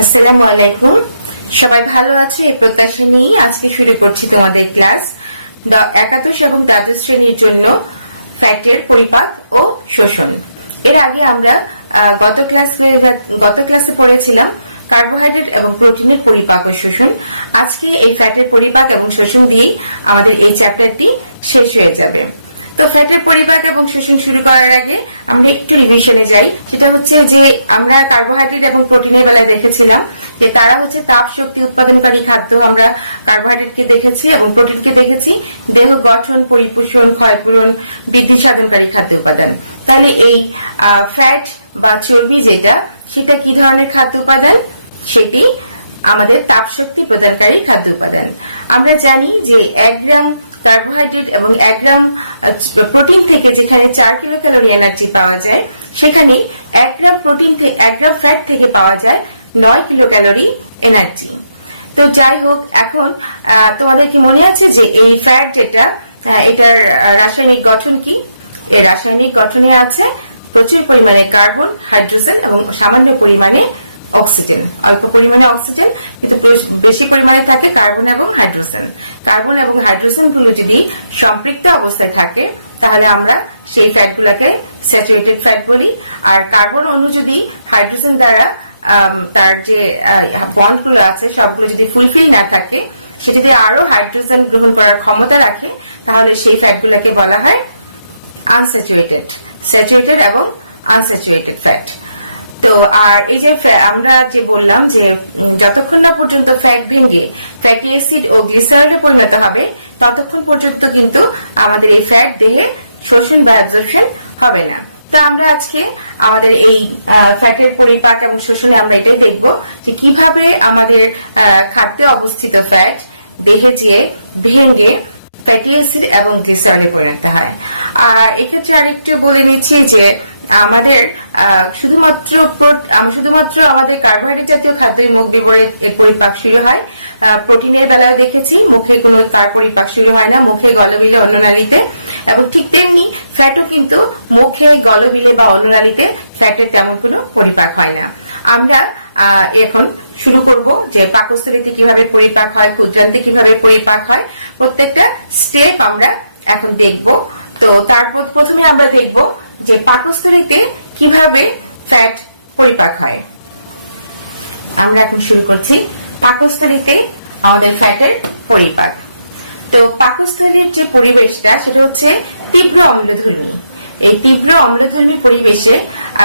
আসসালামু আলাইকুম। সবাই ভালো আছে এই প্রত্যাশা নিয়ে আজকে শুরু করছি তোমাদের ক্লাস একাদশ এবং দ্বাদশ শ্রেণীর জন্য ফ্যাটের পরিপাক ও শোষণ। এর আগে আমরা গত ক্লাসে পড়েছিলাম কার্বোহাইড্রেট এবং প্রোটিনের পরিপাক ও শোষণ। আজকে এই ফ্যাটের পরিপাক এবং শোষণ দিয়ে আমাদের এই চ্যাপ্টারটি শেষ হয়ে যাবে। তো ফ্যাটের পরিপাক এবং শোষণ শুরু করার আগে আমরা একটু রিভিশনে যাই। সেটা হচ্ছে যে আমরা কার্বোহাইড্রেট এবং প্রোটিনের বেলায় দেখেছিলাম যে তারা হচ্ছে তাপ শক্তি উৎপাদনকারী খাদ্য। আমরা কার্বোহাইড্রেটকে দেখেছি এবং প্রোটিনকে দেখেছি দেহ গঠন, পরিপোষণ, ক্ষয়পূরণ, বৃদ্ধি সাধনকারী খাদ্য উপাদান। তাহলে এই ফ্যাট বা চর্বি যেটা, সেটা কি ধরনের খাদ্য উপাদান? সেটি আমাদের তাপ শক্তি প্রদানকারী খাদ্য উপাদান। আমরা জানি যে 1 গ্রাম কার্বোহাইড্রেট এবং 1 গ্রাম প্রোটিন থেকে যেখানে 4 কিলো ক্যালোরি এনার্জি পাওয়া যায়, সেখানে 1 গ্রাম প্রোটিন থেকে 1 গ্রাম ফ্যাট থেকে পাওয়া যায় 9 কিলো ক্যালোরি এনার্জি। তো যাই হোক, এখন তোমাদের কি মনে আছে যে এই ফ্যাট যেটা, এটার রাসায়নিক গঠন কি? এর রাসায়নিক গঠনে আছে প্রচুর পরিমাণে কার্বন, হাইড্রোজেন এবং সামান্য পরিমাণে অক্সিজেন। অল্প পরিমাণে অক্সিজেন কিন্তু বেশি পরিমাণে থাকে কার্বন এবং হাইড্রোজেন। কার্বন এবং হাইড্রোজেন গুলো যদি সম্পৃক্ত অবস্থায় থাকে তাহলে আমরা সেই ফ্যাট গুলাকে স্যাচুরেটেড ফ্যাট বলি। আর কার্বন অণু যদি হাইড্রোজেন দ্বারা তার যে বন্ড গুলো আছে সবগুলো যদি ফুলফিল না থাকে, সে যদি আরো হাইড্রোজেন গ্রহণ করার ক্ষমতা রাখে, তাহলে সেই ফ্যাট গুলাকে বলা হয় আনস্যাচুরেটেড, স্যাচুরেটেড এবং আনস্যাচুরেটেড ফ্যাট। তো আর এই যে আমরা যে বললাম যে যতক্ষণ না পর্যন্ত ফ্যাট ভেঙে ফ্যাটি অ্যাসিড ও গ্লিসারলে পরিণত হবে, ততক্ষণ পর্যন্ত কিন্তু আমাদের এই ফ্যাট দেহে শোষণ বা অ্যাবজর্পশন হবে না। তো আমরা আজকে আমাদের এই ফ্যাটের পরিপাক এবং শোষণে আমরা এটাই দেখব যে কিভাবে আমাদের খাদ্যে অবস্থিত ফ্যাট দেহে যেয়ে ভেঙে ফ্যাটি অ্যাসিড এবং গ্লিসারলে পরিণত হয়। আর এক্ষেত্রে আরেকটু বলে নিচ্ছি যে আমাদের শুধুমাত্র আমাদের কার্বোহাইড্রেট জাতীয় খাদ্যের মুখ বিবরে পরিপাক শুরু হয়। প্রোটিনের বেলায় দেখেছি মুখে কোনো তার পরিপাক শুরু হয় না, মুখে, গলবিলে, অন্ননালীতে। এবং ঠিক তেমনি ফ্যাটও কিন্তু মুখে, গলবিলে বা অন্ননালীতে ফ্যাটের তেমন কোনো পরিপাক হয় না। আমরা এখন শুরু করব যে পাকস্থলীতে কিভাবে পরিপাক হয়, ক্ষুদ্রান্তে কিভাবে পরিপাক হয়, প্রত্যেকটা স্টেপ আমরা এখন দেখব। তো তারপর প্রথমে আমরা দেখব যে পাকস্থলীতে কিভাবে ফ্যাট পরিপাক হয়। আমরা এখন শুরু করছি পাকস্থলীতে আমাদের ফ্যাটের পরিপাক। তো পাকস্থলীর যে পরিবেশটা, সেটা হচ্ছে তীব্র অম্লধর্মী। এই তীব্র অম্লধর্মী পরিবেশে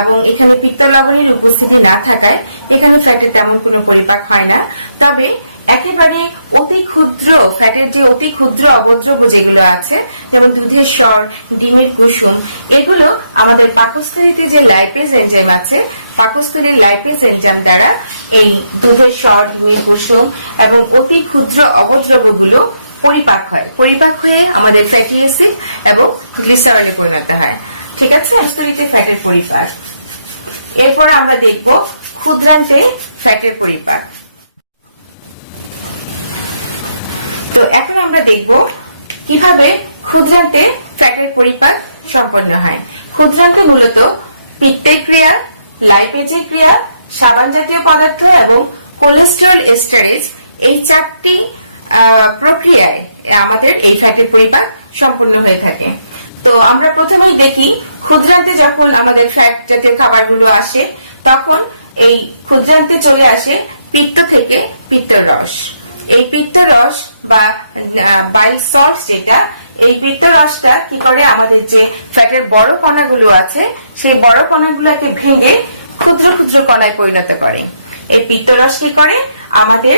এবং এখানে পিত্ত লবণের উপস্থিতি না থাকায় এখানে ফ্যাটের তেমন কোনো পরিপাক হয় না। তবে একেবারে অতি ক্ষুদ্র ফ্যাটের যে অতি ক্ষুদ্র অবদ্রব্য যেগুলো আছে, যেমন দুধের স্বর, ডিমের কুসুম, এগুলো আমাদের পাকস্থলীতে যে লাইপেজ এনজাইম আছে, পাকস্থলীর লাইপেজ এনজাইম দ্বারা এই দুধের স্বর, ডিমের কুসুম এবং অতি ক্ষুদ্র অবদ্রব্যগুলো পরিপাক হয়। পরিপাক হয়ে আমাদের ফ্যাটি অ্যাসিড এবং গ্লিসারলে পরিণত হয়। ঠিক আছে, পাকস্থলীতে ফ্যাটের পরিপাক। এরপর আমরা দেখব ক্ষুদ্রান্তে ফ্যাটের পরিপাক। তো এখন আমরা দেখব কিভাবে ক্ষুদ্রান্তে ফ্যাটের পরিপাক সম্পন্ন হয়। ক্ষুদ্রান্তে মূলত পিত্তের ক্রিয়া, লাইপেজের ক্রিয়া, সাবান জাতীয় পদার্থ এবং কোলেস্টেরল এস্টারেজ, এই 4টি প্রক্রিয়ায় আমাদের এই ফ্যাটের পরিপাক সম্পন্ন হয়ে থাকে। তো আমরা প্রথমেই দেখি ক্ষুদ্রান্তে যখন আমাদের ফ্যাট জাতীয় খাবারগুলো আসে, তখন এই ক্ষুদ্রান্তে চলে আসে পিত্ত থেকে পিত্তরস। এই পিত্তরস বা বাইল সল্ট যেটা, এই পিত্তরসটা কি করে আমাদের যে ফ্যাটের বড় কণাগুলো আছে, সেই বড় কণাগুলোকে ভেঙে ক্ষুদ্র ক্ষুদ্র কণায় পরিণত করে। এই পিত্তরস কি করে আমাদের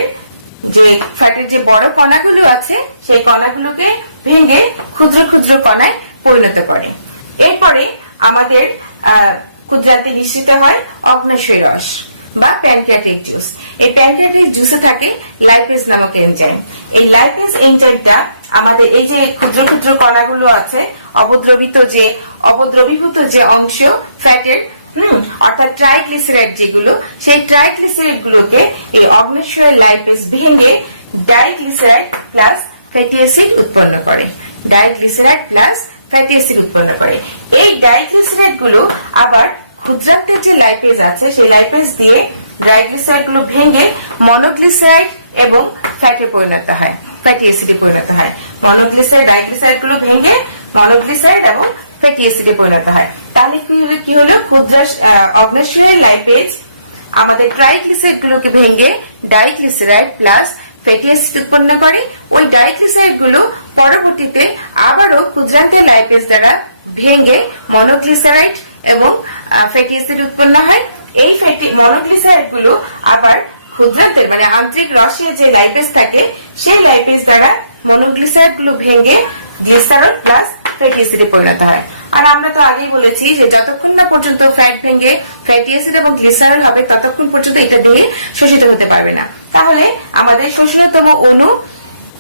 যে ফ্যাটের যে বড় কণাগুলো আছে, সেই কণাগুলোকে ভেঙে ক্ষুদ্র ক্ষুদ্র কণায় পরিণত করে। এরপরে আমাদের ক্ষুদ্রান্তে নিঃসৃত হয় অগ্ন্যাশয় রস বা প্যানক্রিয়াটিক জুস। এই প্যানক্রিয়াটিক জুসে থাকে লাইপেজ নামক এনজাইম। এই লাইপেজ এনজাইমটা আমাদের এই যে ক্ষুদ্র ক্ষুদ্র কণাগুলো আছে, অবদ্রবীভূত যে অংশ ফ্যাটের, অর্থাৎ ট্রাইগ্লিসারাইড যেগুলো, সেই ট্রাইগ্লিসারাইড গুলোকে এই অগ্ন্যাশয় লাইপেজ ভেঙে ডাইগ্লিসারাইড প্লাস ফ্যাটি অ্যাসিড উৎপন্ন করে। ডাইগ্লিসারাইড প্লাস ফ্যাটি অ্যাসিড উৎপন্ন করে। এই ডাইগ্লিসারাইড গুলো আবার ক্ষুদ্রান্তের যে লাইপেজ আছে, সেই লাইপেজ দিয়ে ডাইগ্লিসারাইড গুলো ভেঙে মনোগ্লিসারাইড এবং ফ্যাটে পরিণত হয়, ফ্যাটি অ্যাসিডে পরিণত হয়। মনোগ্লিসারাইড ডাইগ্লিসারাইড গুলো ভেঙে মনোগ্লিসারাইড এবং ফ্যাটি অ্যাসিডে পরিণত হয়। তাহলে কি হলো, ক্ষুদ্র অগ্ন্যাশয়ের লাইপেজ আমাদের ট্রাইগ্লিসারাইড গুলোকে ভেঙে ডাইগ্লিসারাইড প্লাস ফ্যাটি অ্যাসিড উৎপন্ন করে। ওই ডাইগ্লিসারাইড গুলো পরবর্তীতে আবারও ক্ষুদ্রান্তের লাইপেজ দ্বারা ভেঙে মনোগ্লিসারাইড এবং ফ্যাটি অ্যাসিড উৎপন্ন হয়। এই ফ্যাটি মনোগ্লিসারাইড গুলো আবার ক্ষুদ্রান্তের মানে আন্তরিক রসে যে লাইপেজ থাকে সেই লাইপেজ দ্বারা মনোগ্লিসারাইড গুলো ভেঙে গ্লিসারল প্লাস ফ্যাটি অ্যাসিডে পরিণত হয়। আর আমরা তো আগেই বলেছি যে যতক্ষণ না পর্যন্ত ফ্যাট ভেঙে ফ্যাটি অ্যাসিড এবং গ্লিসারল হবে ততক্ষণ পর্যন্ত এটা দিয়ে শোষিত হতে পারবে না। তাহলে আমাদের শোষণতম অণু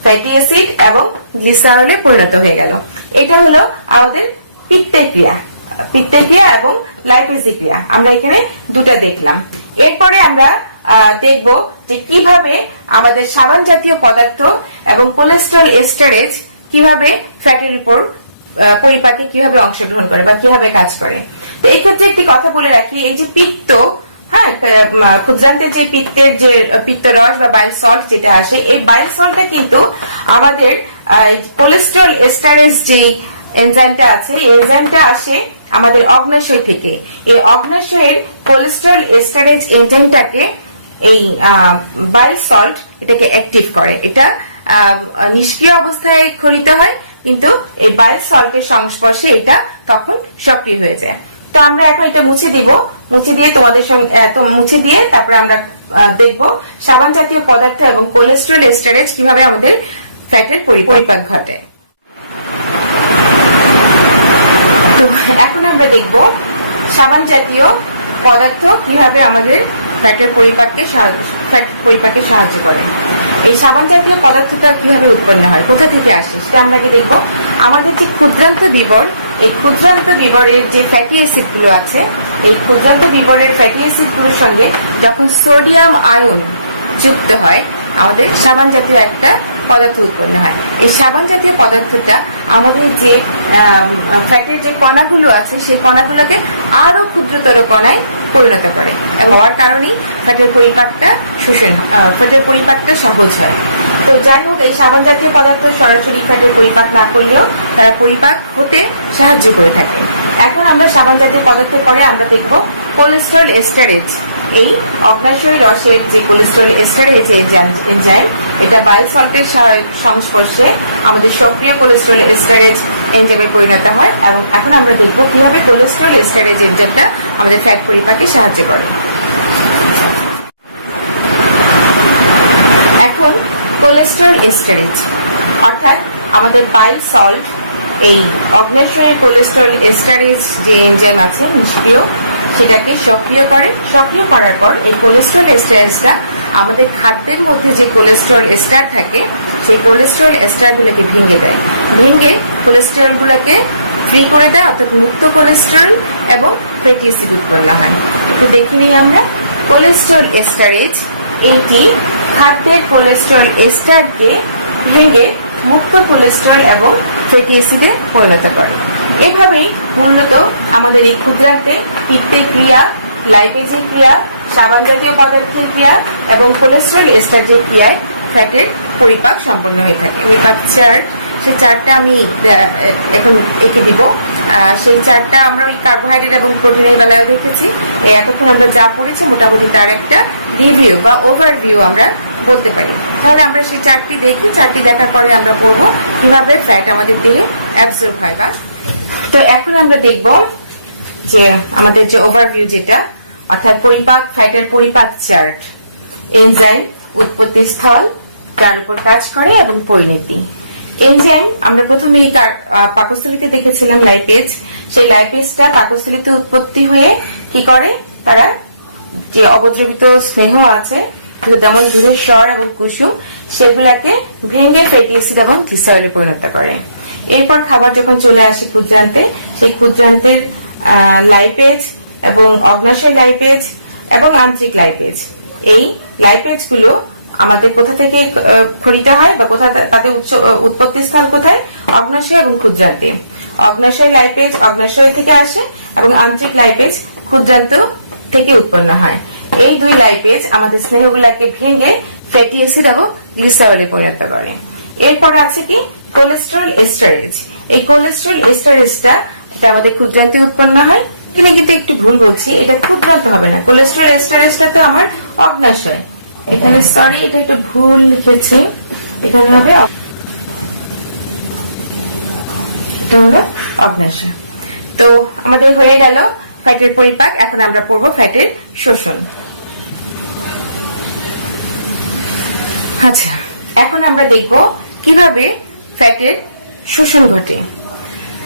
ফ্যাটি অ্যাসিড এবং গ্লিসারলে পরিণত হয়ে গেল। এটা হলো আমাদের পিত্তের ক্রিয়া এবং লাইপেজের ক্রিয়া। আমরা এখানে দুটো দেখলাম। এরপরে আমরা দেখব যে কিভাবে আমাদের সাবান জাতীয় পদার্থ এবং কোলেস্টেরল এস্টারেজ কিভাবে ফ্যাটের উপর পরিপাকে কিভাবে অংশগ্রহণ করে বা কিভাবে কাজ করে। তো এই ক্ষেত্রে একটি কথা বলে রাখি, এই যে পিত্ত, হ্যাঁ, ক্ষুদ্রান্তের যে পিত্তের যে পিত্ত রস বা বাইল সল্ট যেটা আসে, এই বাইল সল্টটা কিন্তু আমাদের কোলেস্টেরল এস্টারেজ যে এনজাইমটা আছে, এই এনজাইমটা আসে আমাদের অগ্ন্যাশয় থেকে। এই অগ্ন্যাশয়ের কোলেস্টেরল এস্টারেজ এনজাইমটাকে এই বাইল সল্ট এটাকে অ্যাক্টিভ করে। এটা নিষ্ক্রিয় অবস্থায় ক্ষরিত হয়, কিন্তু এই বাইল সল্টের সংস্পর্শে এটা তখন সক্রিয় হয়ে যায়। তো আমরা এখন এটা মুছে দিব, মুছে দিয়ে তোমাদের সঙ্গে মুছে দিয়ে তারপরে আমরা দেখব সাবান জাতীয় পদার্থ এবং কোলেস্টেরল এস্টারেজ কিভাবে আমাদের ফ্যাটের পরিপাক ঘটে। তো এখন আমরা দেখব সাবান জাতীয় পদার্থ কিভাবে আমাদের ফ্যাটের পরিপাককে সাহায্য করে। এই সাবান জাতীয় পদার্থটা কিভাবে উৎপন্ন হয়, কোথা থেকে আসে সেটা আমরা দেখব। আমাদের যে ক্ষুদ্রান্ত বিবর, এই ক্ষুদ্রান্ত বিবরের যে ফ্যাটি অ্যাসিড গুলো আছে, এই ক্ষুদ্রান্ত বিবরের ফ্যাটি অ্যাসিড গুলোর সঙ্গে যখন সোডিয়াম আয়ন যুক্ত হয় আমাদের সাবান জাতীয় একটা পদার্থ উৎপন্ন হয়। এই সাবান জাতীয় পদার্থটা আমাদের যে ফ্যাটের যে কণাগুলো আছে সেই কণাগুলোকে আরো ক্ষুদ্রতর কণায় পরিণত করে, হওয়ার কারণেই ফ্যাটের পরিপাকটা সহজ হয়। তো যাই হোক, এই সাবান জাতীয় পদার্থ সরাসরি ফ্যাটের পরিপাক না করলেও তারা পরিপাক হতে সাহায্য করে থাকে। এখন আমরা সাবান জাতীয় পদার্থের পরে আমরা দেখব কোলেস্টেরল এস্টারেজ। এই অগ্ন্যাশয় রসের যে কোলেস্টেরল এস্টারেজ এনজাইম, এটা বাইল সল্টের সংস্পর্শে আমাদের সক্রিয় কোলেস্টেরল এস্টারেজ এনজাইমে পরিণত হয়। এবং এখন আমরা দেখব কিভাবে কোলেস্টেরল এস্টারেজ এনজাইমটা আমাদের ফ্যাট পরিপাকে সাহায্য করে। এখন কোলেস্টেরল এস্টারেজ অর্থাৎ আমাদের বাইল সল্ট এই অগ্ন্যাশয়ের কোলেস্টেরল এস্টারেজ যে এনজাইম আছে নিষ্ক্রিয়, সেটাকে সক্রিয় করে। সক্রিয় করার পর এই কোলেস্টেরল এস্টারেজটা আমাদের খাদ্যের মধ্যে যে কোলেস্টেরল এস্টার থাকে সেই কোলেস্টেরল এস্টার গুলোকে ভেঙে দেয়, ভেঙে কোলেস্টেরল গুলোকে ফ্রি করে দেয়, অর্থাৎ মুক্ত কোলেস্টেরল এবং ফ্যাটি অ্যাসিড উৎপন্ন হয়। তো দেখে নিই আমরা কোলেস্টেরল এস্টারেজ, এইটি খাদ্যের কোলেস্টেরল এস্টারকে ভেঙে মুক্ত কোলেস্টেরল এবং ফ্যাটি অ্যাসিডে পরিণত করে। এভাবেই মূলত আমাদের এই ক্ষুদ্রান্তে পিত্তের ক্রিয়া, লাইপেজের ক্রিয়া, সাবান জাতীয় পদার্থের ক্রিয়া এবং কোলেস্টেরল এস্টারেজের ক্রিয়ায় ফ্যাটের পরিপাক সম্পন্ন হয়ে থাকে। পরিপাক চার্ট, সেই চার্টটা আমি এখন এঁকে দিব। সেই চার্টটা আমরা ওই কার্বোহাইড্রেট এবং প্রোটিনের বেলায় দেখেছি। এতক্ষণ আমরা যা পড়েছি মোটামুটি তার একটা রিভিউ বা ওভারভিউ আমরা বলতে পারি। তাহলে আমরা সেই চার্টটি দেখি, চার্টটি দেখার পরে আমরা পড়বো কিভাবে ফ্যাট আমাদের দেহে অ্যাবজর্ব হয়। তো এখন আমরা দেখব যে আমাদের যে ওভারভিউ যেটা, অর্থাৎ পরিপাক, ফ্যাটের পরিপাক চার্ট, এনজাইম, উৎপত্তি স্থল, তার উপর কাজ করে এবং পরিণতি। এনজাইম আমরা প্রথমে এই পাকস্থলীতে দেখেছিলাম লাইপেজ। সেই লাইপেজটা পাকস্থলীতে উৎপত্তি হয়ে কি করে, তারা যে অবদ্রবিত স্নেহ আছে যেমন দুধের স্বর এবং কুসুম, সেগুলাকে ভেঙে ফ্যাটি অ্যাসিড এবং গ্লিসারলে পরিণত করে। এরপর খাবার যখন চলে আসে ক্ষুদ্রান্তে, সেই ক্ষুদ্রান্তের লাইপেজ এবং অগ্ন্যাশয় লাইপেজ এবং আন্তরিক লাইপেজ, এই লাইপেজ গুলো আমাদের কোথা থেকে ক্ষরিত হয় বা কোথা তাদের উৎপত্তি স্থান কোথায়, অগ্ন্যাশয় এবং ক্ষুদ্রান্তে। অগ্ন্যাশয় লাইপেজ অগ্ন্যাশয় থেকে আসে এবং আন্তরিক লাইপেজ ক্ষুদ্রান্ত থেকে উৎপন্ন হয়। এই দুই লাইপেজ আমাদের স্নেহগুলাকে ভেঙে ফ্যাটি অ্যাসিড এবং গ্লিসারলে পরিণত করে। এরপর আছে কি কোলেস্টেরল এস্টারেজ। এই কোলেস্টেরল এস্টারেজটা আমাদের ক্ষুদ্রান্তে উৎপন্ন হয়। এখানে কিন্তু একটু ভুল বলছি, এটা ক্ষুদ্রান্ত হবে না, কোলেস্টেরল এস্টারেজটা তো আমার অগ্নাশয়। এখানে সরি, এটা একটু ভুল লিখেছি, এখানে হবে অগ্নাশয়। তো আমাদের হয়ে গেল ফ্যাটের পরিপাক। এখন আমরা পড়বো ফ্যাটের শোষণ। আচ্ছা, এখন আমরা দেখব কিভাবে ফ্যাটের শোষণ ঘটে।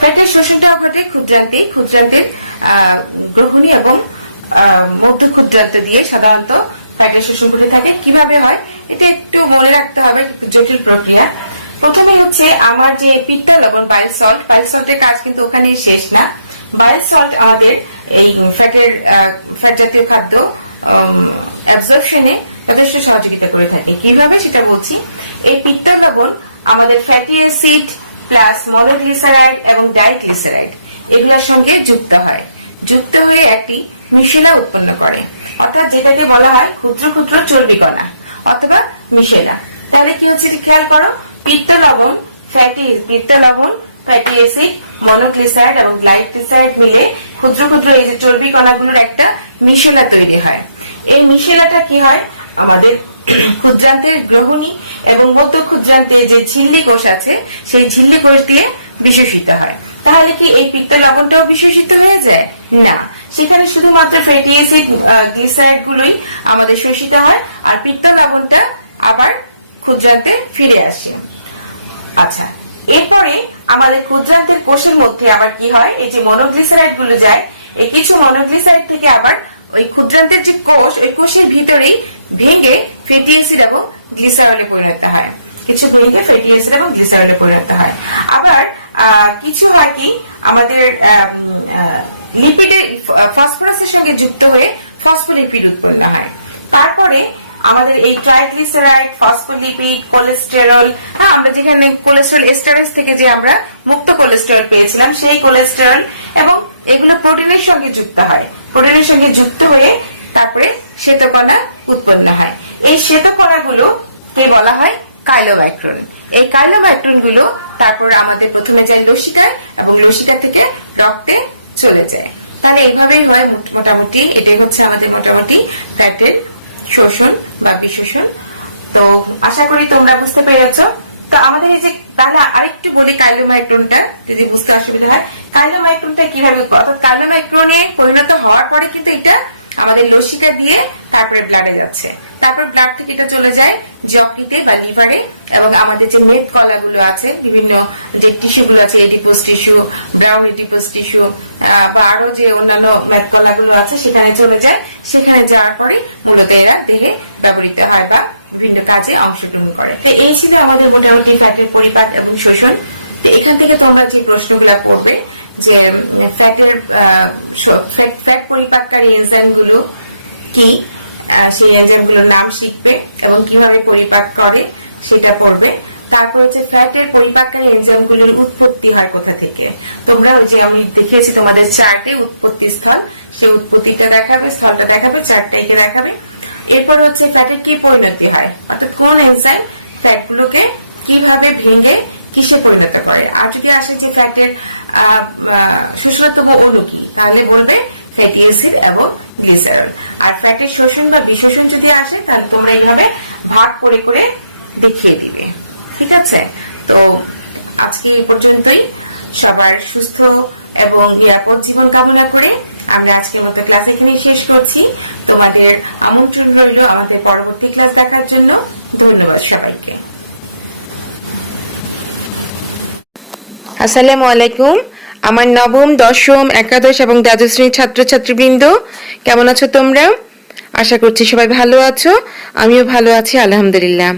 ফ্যাটের শোষণটাও ঘটে ক্ষুদ্রান্তে। ক্ষুদ্রান্তের গ্রহণী এবং মধ্য ক্ষুদ্রান্ত দিয়ে সাধারণত ফ্যাটের শোষণ ঘটে থাকে। কিভাবে হয় এটা একটু মনে রাখতে হবে, জটিল প্রক্রিয়া। প্রথমে হচ্ছে আমার যে পিত্ত লবণ বাইল সল্ট, বাইল সল্টের কাজ কিন্তু ওখানে শেষ না। বাইল সল্ট আমাদের এই ফ্যাট জাতীয় খাদ্য অ্যাবজর্পশনে যথেষ্ট সহযোগিতা করে থাকে। কিভাবে সেটা বলছি। এই পিত্ত লবণ আমাদের ফ্যাটি অ্যাসিড প্লাস মনোগ্লিসারাইড এবং ডাইগ্লিসারাইড এগুলোর সঙ্গে যুক্ত হয়, যুক্ত হয়ে একটি মিশেলা উৎপন্ন করে, অর্থাৎ যেটাকে বলা হয় ক্ষুদ্র ক্ষুদ্র চর্বি কণা অথবা মিশেলা। তাহলে কি হচ্ছে খেয়াল করো, পিত্ত লবণ ফ্যাটি অ্যাসিড মনোগ্লিসারাইড এবং গ্লাইকোসাইড মিলে ক্ষুদ্র ক্ষুদ্র এই যে চর্বি কণাগুলোর একটা মিশেলা তৈরি হয়। এই মিশেলাটা কি হয়, আমাদের ক্ষুদ্রান্তের গ্রহণী এবং মধ্য ক্ষুদ্রান্তে যে ঝিল্লি কোষ আছে সেই ঝিল্লি কোষ দিয়ে বিশেষিত হয়। তাহলে কি এই পিত্ত লবণটাও বিশেষিত হয়ে যায়? না, সেখানে শুধুমাত্র ফ্যাটি অ্যাসিড গ্লিসারাইড গুলোই আমাদের শোষিত হয়, আর পিত্ত লবণটা আবার ক্ষুদ্রান্তে ফিরে আসে। আচ্ছা, এরপরে আমাদের ক্ষুদ্রান্তের কোষের মধ্যে আবার কি হয়, এই যে মনোগ্লিসারাইড গুলো যায়, এই কিছু মনোগ্লিসারাইড থেকে আবার ওই ক্ষুদ্রান্তের যে কোষ, ওই কোষের ভিতরেই ভেঙে ফ্যাটি অ্যাসিড এবং গ্লিসারলে পরিণত হয়। কিছু ভেঙে ফ্যাটি অ্যাসিড এবং গ্লিসারলে পরিণত হয়। আবার কিছু হয় কি, আমাদের লিপিডের ফসফরাসের সঙ্গে যুক্ত হয়ে ফসফোলিপিড উৎপন্ন হয়। তারপরে আমাদের এই ট্রাইগ্লিসারাইড, ফসফোলিপিড, কোলেস্টেরল, আমরা যেখানে কোলেস্টেরল এস্টারেজ থেকে যে আমরা মুক্ত কোলেস্টেরল পেয়েছিলাম সেই কোলেস্টেরল, এবং এগুলো প্রোটিনের সঙ্গে যুক্ত হয়। প্রোটিনের সঙ্গে যুক্ত হয়ে তারপরে শ্বেতকণা উৎপন্ন হয়। এই শ্বেতকণাগুলো কে বলা হয় কাইলোমাইক্রন। এই কাইলোমাইক্রন গুলো তারপর আমাদের প্রথমে যায় লসিকায় এবং লসিকা থেকে রক্তে চলে যায়। তাহলে এইভাবেই হয় মোটামুটি, এটাই হচ্ছে আমাদের মোটামুটি ফ্যাটের শোষণ বা বিশোষণ। তো আশা করি তোমরা বুঝতে পেরেছ। তো আমাদের এই যে, তাহলে আরেকটু বলি কাইলোমাইক্রনটা যদি বুঝতে অসুবিধা হয়, কাইলোমাইক্রনটা কিভাবে, অর্থাৎ কাইলোমাইক্রনে পরিণত হওয়ার পরে কিন্তু এটা আমাদের লসিকা দিয়ে তারপরে ব্লাডে যাচ্ছে, তারপর ব্লাড থেকে এটা চলে যায় যকৃতে বা লিভারে, এবং আমাদের যে মেদ কলাগুলো আছে, বিভিন্ন যে টিস্যু গুলো আছে, adipose tissue, brown adipose tissue বা আরো যে অন্যান্য মেদ কলাগুলো আছে সেখানে চলে যায়। সেখানে যাওয়ার পরে মূলত এরা দেহে ব্যবহৃত হয় বা বিভিন্ন কাজে অংশগ্রহণ করে। এই ছিল আমাদের মোটামুটি ফ্যাটের পরিপাক এবং শোষণ। এখান থেকে তোমরা যে প্রশ্নগুলো পড়বে যে ফ্যাট পরিপাককারী এনজাইম গুলো কি, সেই এনজাইম গুলোর নাম শিখবে এবং কিভাবে পরিপাক করে সেটা পড়বে। তারপর হচ্ছে ফ্যাটের পরিপাককারী এনজাইম গুলির উৎপত্তি হয় কোথা থেকে। তোমরা ওই যে আমি দেখিয়েছি তোমাদের চার্টে উৎপত্তি স্থল, সেই উৎপত্তিটা দেখাবে, স্থলটা দেখাবে, চার্টটা এঁকে দেখাবে। এরপর হচ্ছে ফ্যাটের কি পরিণতি হয়, অর্থাৎ কোন এনজাইম ফ্যাট গুলোকে কিভাবে ভেঙে কিসে পরিণত করে। আর যদি আসে যে ফ্যাটের শোষণাত্মক অণু কি, তাহলে বলবে ফ্যাটি অ্যাসিড এবং গ্লিসারল। আর ফ্যাটের শোষণ বা বিশোষণ যদি আসে তাহলে তোমরা এইভাবে ভাগ করে করে দেখিয়ে দিবে। ঠিক আছে, তো আজকে এই পর্যন্তই। সবার সুস্থ এবং নিরাপদ জীবন কামনা করে আমরা আজকের মতো ক্লাস এখানেই শেষ করছি। তোমাদের আমন্ত্রণ রইল আমাদের পরবর্তী ক্লাস দেখার জন্য। ধন্যবাদ সবাইকে। আসসালামু আলাইকুম। আমার নবম, দশম, একাদশ এবং দ্বাদশ শ্রেণীর ছাত্রছাত্রীবৃন্দ, কেমন আছো তোমরা? আশা করছি সবাই ভালো আছো। আমিও ভালো আছি, আলহামদুলিল্লাহ।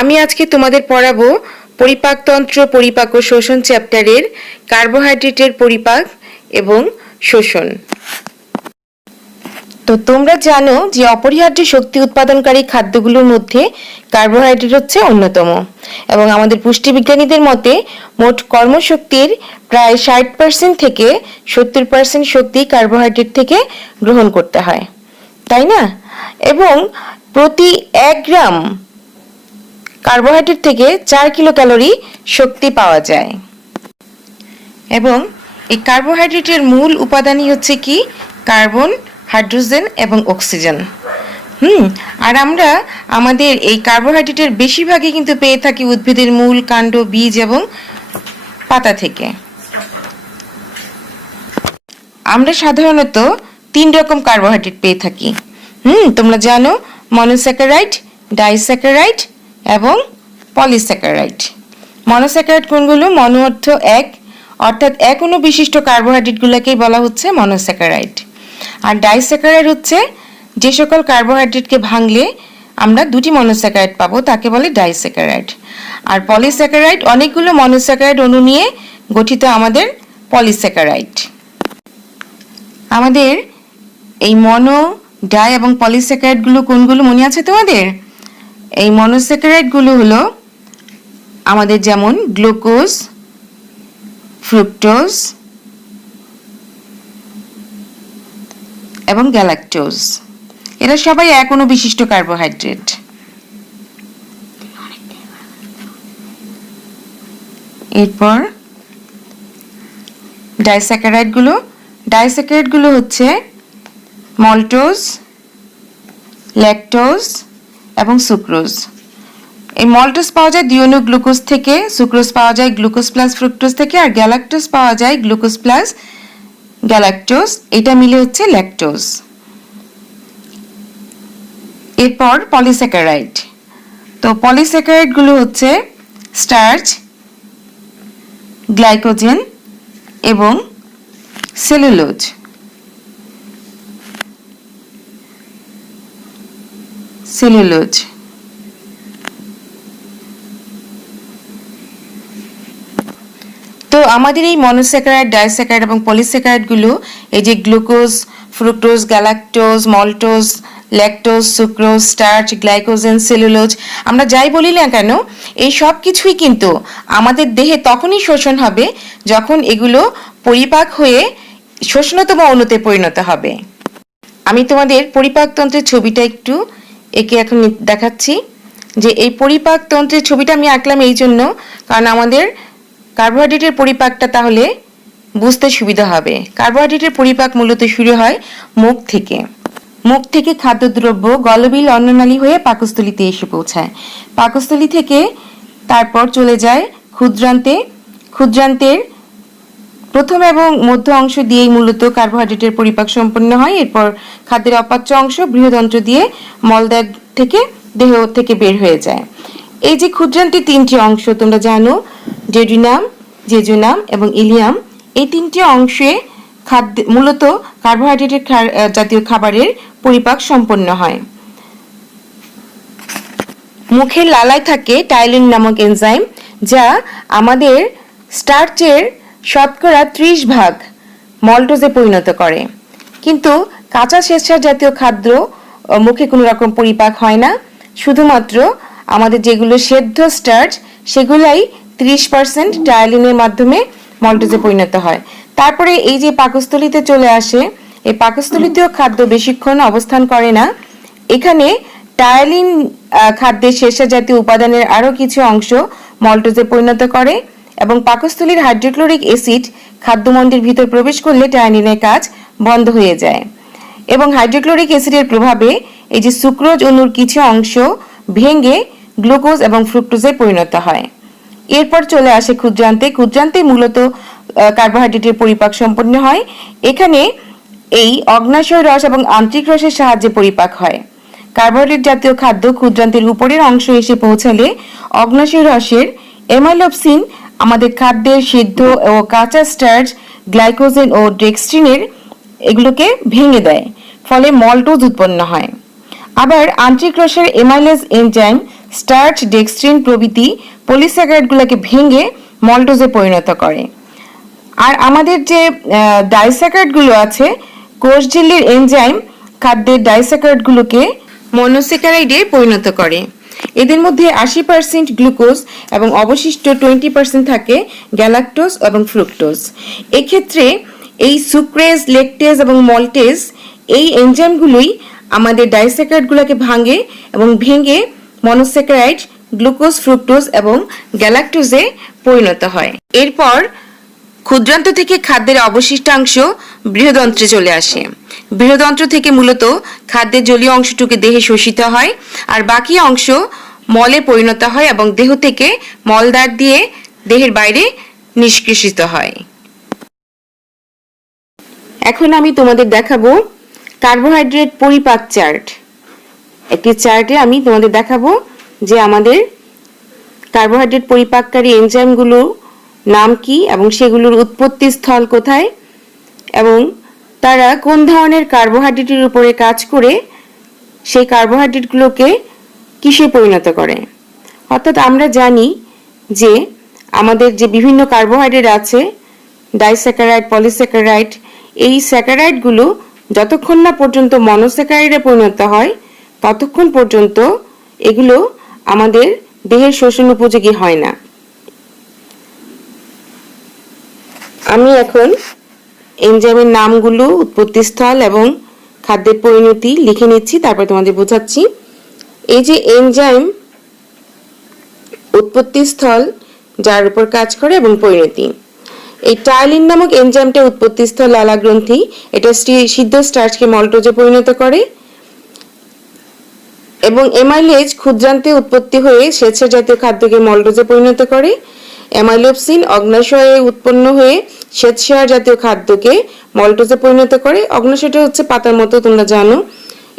আমি আজকে তোমাদের পড়াবো পরিপাকতন্ত্র, পরিপাক ও শোষণ চ্যাপ্টারের কার্বোহাইড্রেটের পরিপাক এবং শোষণ। তো তোমরা জানো যে অপরিহার্য শক্তি উৎপাদনকারী খাদ্যগুলোর মধ্যে কার্বোহাইড্রেট হচ্ছে অন্যতম, এবং আমাদের পুষ্টিবিজ্ঞানীদের মতে মোট কর্মশক্তির প্রায় 60% থেকে 70% শক্তি কার্বোহাইড্রেট থেকে গ্রহণ করতে হয়। তাই না? এবং প্রতি 1 গ্রাম কার্বোহাইড্রেট থেকে 4 কিলো ক্যালোরি শক্তি পাওয়া যায়। এবং এই কার্বোহাইড্রেটের মূল উপাদানই হচ্ছে কি? কার্বন, হাইড্রোজেন এবং অক্সিজেন। আর আমরা আমাদের এই কার্বোহাইড্রেটের বেশিরভাগই কিন্তু পেয়ে থাকি উদ্ভিদের মূল, কাণ্ড, বীজ এবং পাতা থেকে। আমরা সাধারণত 3 রকম কার্বোহাইড্রেট পেয়ে থাকি। তোমরা জানো, মনোস্যাকারাইড, ডাইস্যাকারাইড এবং পলিস্যাকারাইড। মনোস্যাকারাইড কোনগুলো? মনো অর্থ এক, অর্থাৎ এক অণু বিশিষ্ট কার্বোহাইড্রেটগুলোকেই বলা হচ্ছে মনোস্যাকারাইড। আর ডাইস্যাকারাইড হচ্ছে যে সকল কার্বোহাইড্রেটকে ভাঙলে আমরা 2টি মনোস্যাকারাইড পাবো, তাকে বলে ডাইস্যাকারাইড। আর পলিস্যাকারাইড অনেকগুলো মনোস্যাকারাইড অণু নিয়ে গঠিত আমাদের পলিস্যাকারাইড। আমাদের এই মনো, ডাই এবং পলিস্যাকারাইডগুলো কোনগুলো মনে আছে তোমাদের? এই মনোস্যাকারাইডগুলো হলো আমাদের যেমন গ্লুকোজ, ফ্রুক্টোজ এবং গ্যালাক্টোজ। এরা সবাই এক অণু বিশিষ্ট কার্বোহাইড্রেট। এরপর ডাইস্যাকারাইডগুলো হচ্ছে মল্টোজ, ল্যাকটোজ এবং সুক্রোজ। এই মল্টোজ পাওয়া যায় 2 অণু গ্লুকোজ থেকে, সুক্রোজ পাওয়া যায় গ্লুকোজ প্লাস ফ্রুক্টোজ থেকে, আর গ্যালাক্টোজ পাওয়া যায় গ্লুকোজ প্লাস গ্যালাক্টোজ, এটা মিলে হচ্ছে ল্যাকটোজ। এরপর পলিস্যাকারাইড। তো পলিস্যাকারাইডগুলো হচ্ছে স্টার্চ, গ্লাইকোজেন এবং সেলুলোজ। তো আমাদের এই মনোস্যাকারাইড, ডাইস্যাকারাইড এবং পলিস্যাকারাইডগুলো এই যে glucose, fructose, galactose, maltose, lactose, sucrose, starch, glycogen, cellulose, আমরা যাই বলি না কেন, এই সব কিছুই কিন্তু আমাদের দেহে তখনই শোষণ হবে যখন এগুলো পরিপাক হয়ে শোষণতম অণুতে পরিণত হবে। আমি তোমাদের পরিপাকতন্ত্রের ছবিটা একটু এঁকে এখন দেখাচ্ছি। যে এই পরিপাকতন্ত্রের ছবিটা আমি আঁকলাম এই জন্য, কারণ আমাদের কার্বোহাইড্রেটের পরিপাকটা তাহলে বুঝতে সুবিধা হবে। কার্বোহাইড্রেটের পরিপাক মূলত শুরু হয় মুখ থেকে। মুখ থেকে খাদ্যদ্রব্য গলবিল অন্ননালী হয়ে পাকস্থলীতে এসে পৌঁছায়। পাকস্থলী থেকে তারপর চলে যায় ক্ষুদ্রান্তে। ক্ষুদ্রান্তের প্রথম এবং মধ্য অংশ দিয়েই মূলত কার্বোহাইড্রেটের পরিপাক সম্পন্ন হয়। এরপর খাদ্যের অপাচ্য অংশ বৃহদন্ত্র দিয়ে মলত্যাগ থেকে দেহ থেকে বের হয়ে যায়। এই যে ক্ষুদ্রান্তের 3টি অংশ তোমরা জানো, ডেডিনাম, জেজুনাম এবং ইলিয়াম, এই 3টি অংশে মূলত কার্বোহাইড্রেটের জাতীয় খাবারের পরিপাক সম্পন্ন হয়। মুখের লালায় থাকে টাইলিন নামক এনজাইম, যা আমাদের স্টার্চের শতকরা 30% মল্টোজে পরিণত করে। কিন্তু কাঁচা শ্বেতসার জাতীয় খাদ্য মুখে কোনো রকম পরিপাক হয় না। শুধুমাত্র আমাদের যেগুলো সেদ্ধ স্টার্চ সেগুলাই 30% টায়ালিনের মাধ্যমে মল্টোজে পরিণত হয়। তারপরে এই যে পাকস্থলীতে চলে আসে, এই পাকস্থলীতেও খাদ্য বেশিক্ষণ অবস্থান করে না। এখানে টায়ালিন খাদ্যের শ্বেতসার জাতীয় উপাদানের আরও কিছু অংশ মল্টোজে পরিণত করে এবং পাকস্থলীর হাইড্রোক্লোরিক অ্যাসিড খাদ্যমন্ডের ভিতর প্রবেশ করলে টায়ালিনের কাজ বন্ধ হয়ে যায় এবং হাইড্রোক্লোরিক অ্যাসিডের প্রভাবে এই যে সুক্রোজ অণুর কিছু অংশ ভেঙে গ্লুকোজ এবং ফ্রুক্টোজে পরিণত হয়। এরপর চলে আসে ক্ষুদ্রান্তে। ক্ষুদ্রান্তে মূলত কার্বোহাইড্রেটের পরিপাক সম্পন্ন হয়। এখানে এই অগ্নাশয় রস এবং আন্ত্রিক রসের সাহায্যে পরিপাক হয়। কার্বোহাইড্রেট জাতীয় খাদ্য ক্ষুদ্রান্তের উপরের অংশ এসে পৌঁছালে অগ্নাশয় রসের এমাইলোপসিন আমাদের খাদ্যের সিদ্ধ ও কাঁচা স্টার্চ, গ্লাইকোজেন ও ডেক্সট্রিনের এগুলোকে ভেঙে দেয়, ফলে মল্টোজ উৎপন্ন হয়। আবার আন্ত্রিক রসের এমাইলেজ এনজাইম স্টার্চ, ডেক্সট্রিন প্রভৃতি পলিস্যাকারাইডগুলোকে ভেঙে মল্টোজে পরিণত করে। আর আমাদের যে ডাইস্যাকারাইডগুলো আছে, কোষ ঝিল্লির এনজাইম খাদ্যের ডাইস্যাকারাইডগুলোকে মনোস্যাকারাইডে পরিণত করে। এদের মধ্যে 80% গ্লুকোজ এবং অবশিষ্ট 20% থাকে গ্যালাক্টোজ এবং ফ্রুক্টোজ। এক্ষেত্রে এই সুক্রেজ, ল্যাকটেজ এবং মল্টেজ এই এনজাইমগুলোই আমাদের ডাইস্যাকারাইডগুলোকে ভাঙে এবং ভেঙে মনোস্যাকারাইড, গ্লুকোজ, ফ্রুক্টোজ এবং গ্যালাক্টোজে পরিণত হয়। এরপর ক্ষুদ্রান্ত থেকে খাদ্যের অবশিষ্টাংশ বৃহদন্ত্রে চলে আসে। বৃহদন্ত্র থেকে মূলত খাদ্যের জলীয় অংশটুকু দেহে শোষিত হয়, আর বাকি অংশ মলে পরিণত হয় এবং দেহ থেকে মলদ্বার দিয়ে দেহের বাইরে নিষ্কাশিত হয়। এখন আমি তোমাদের দেখাবো কার্বোহাইড্রেট পরিপাক চার্ট। একটি চার্টে আমি তোমাদের দেখাবো যে আমাদের কার্বোহাইড্রেট পরিপাককারী এনজাইমগুলোর নাম কি এবং সেগুলোর উৎপত্তি স্থল কোথায় এবং তারা কোন ধরনের কার্বোহাইড্রেটের উপরে কাজ করে সেই কার্বোহাইড্রেটগুলোকে কিসে পরিণত করে। অর্থাৎ আমরা জানি যে আমাদের যে বিভিন্ন কার্বোহাইড্রেট আছে, ডাইস্যাকারাইড, পলিস্যাকারাইড, এই স্যাকারাইডগুলো যতক্ষণ না পর্যন্ত মনোস্যাকারাইডে পরিণত হয় ততক্ষণ পর্যন্ত এগুলো আমাদের দেহের শোষণ উপযোগী হয় না। আমি এখন এনজাইমের নামগুলো, উৎপত্তিস্থল এবং খাদ্যের পরিণতি লিখে নিচ্ছি, তারপর তোমাদের বোঝাচ্ছি। এই যে এনজাইম, উৎপত্তিস্থল যার উপর কাজ করে এবং পরিণতি, এই টাইলিন নামক এনজাইমটা উৎপত্তিস্থল লালা গ্রন্থি। এটা সিদ্ধ স্টার্চকে মল্টোজে পরিণত করে এবং এমাইলেজ ক্ষুদ্রান্তে উৎপত্তি হয়ে শ্বেতসার জাতীয় খাদ্যকে মল্টোজে পরিণত করে। অ্যামাইলোপসিন অগ্নাশয়ে উৎপন্ন হয়ে শ্বেতসার জাতীয় খাদ্যকে মল্টোজে পরিণত করে। অগ্নাশয়টা হচ্ছে পাতার মতো, তোমরা জানো।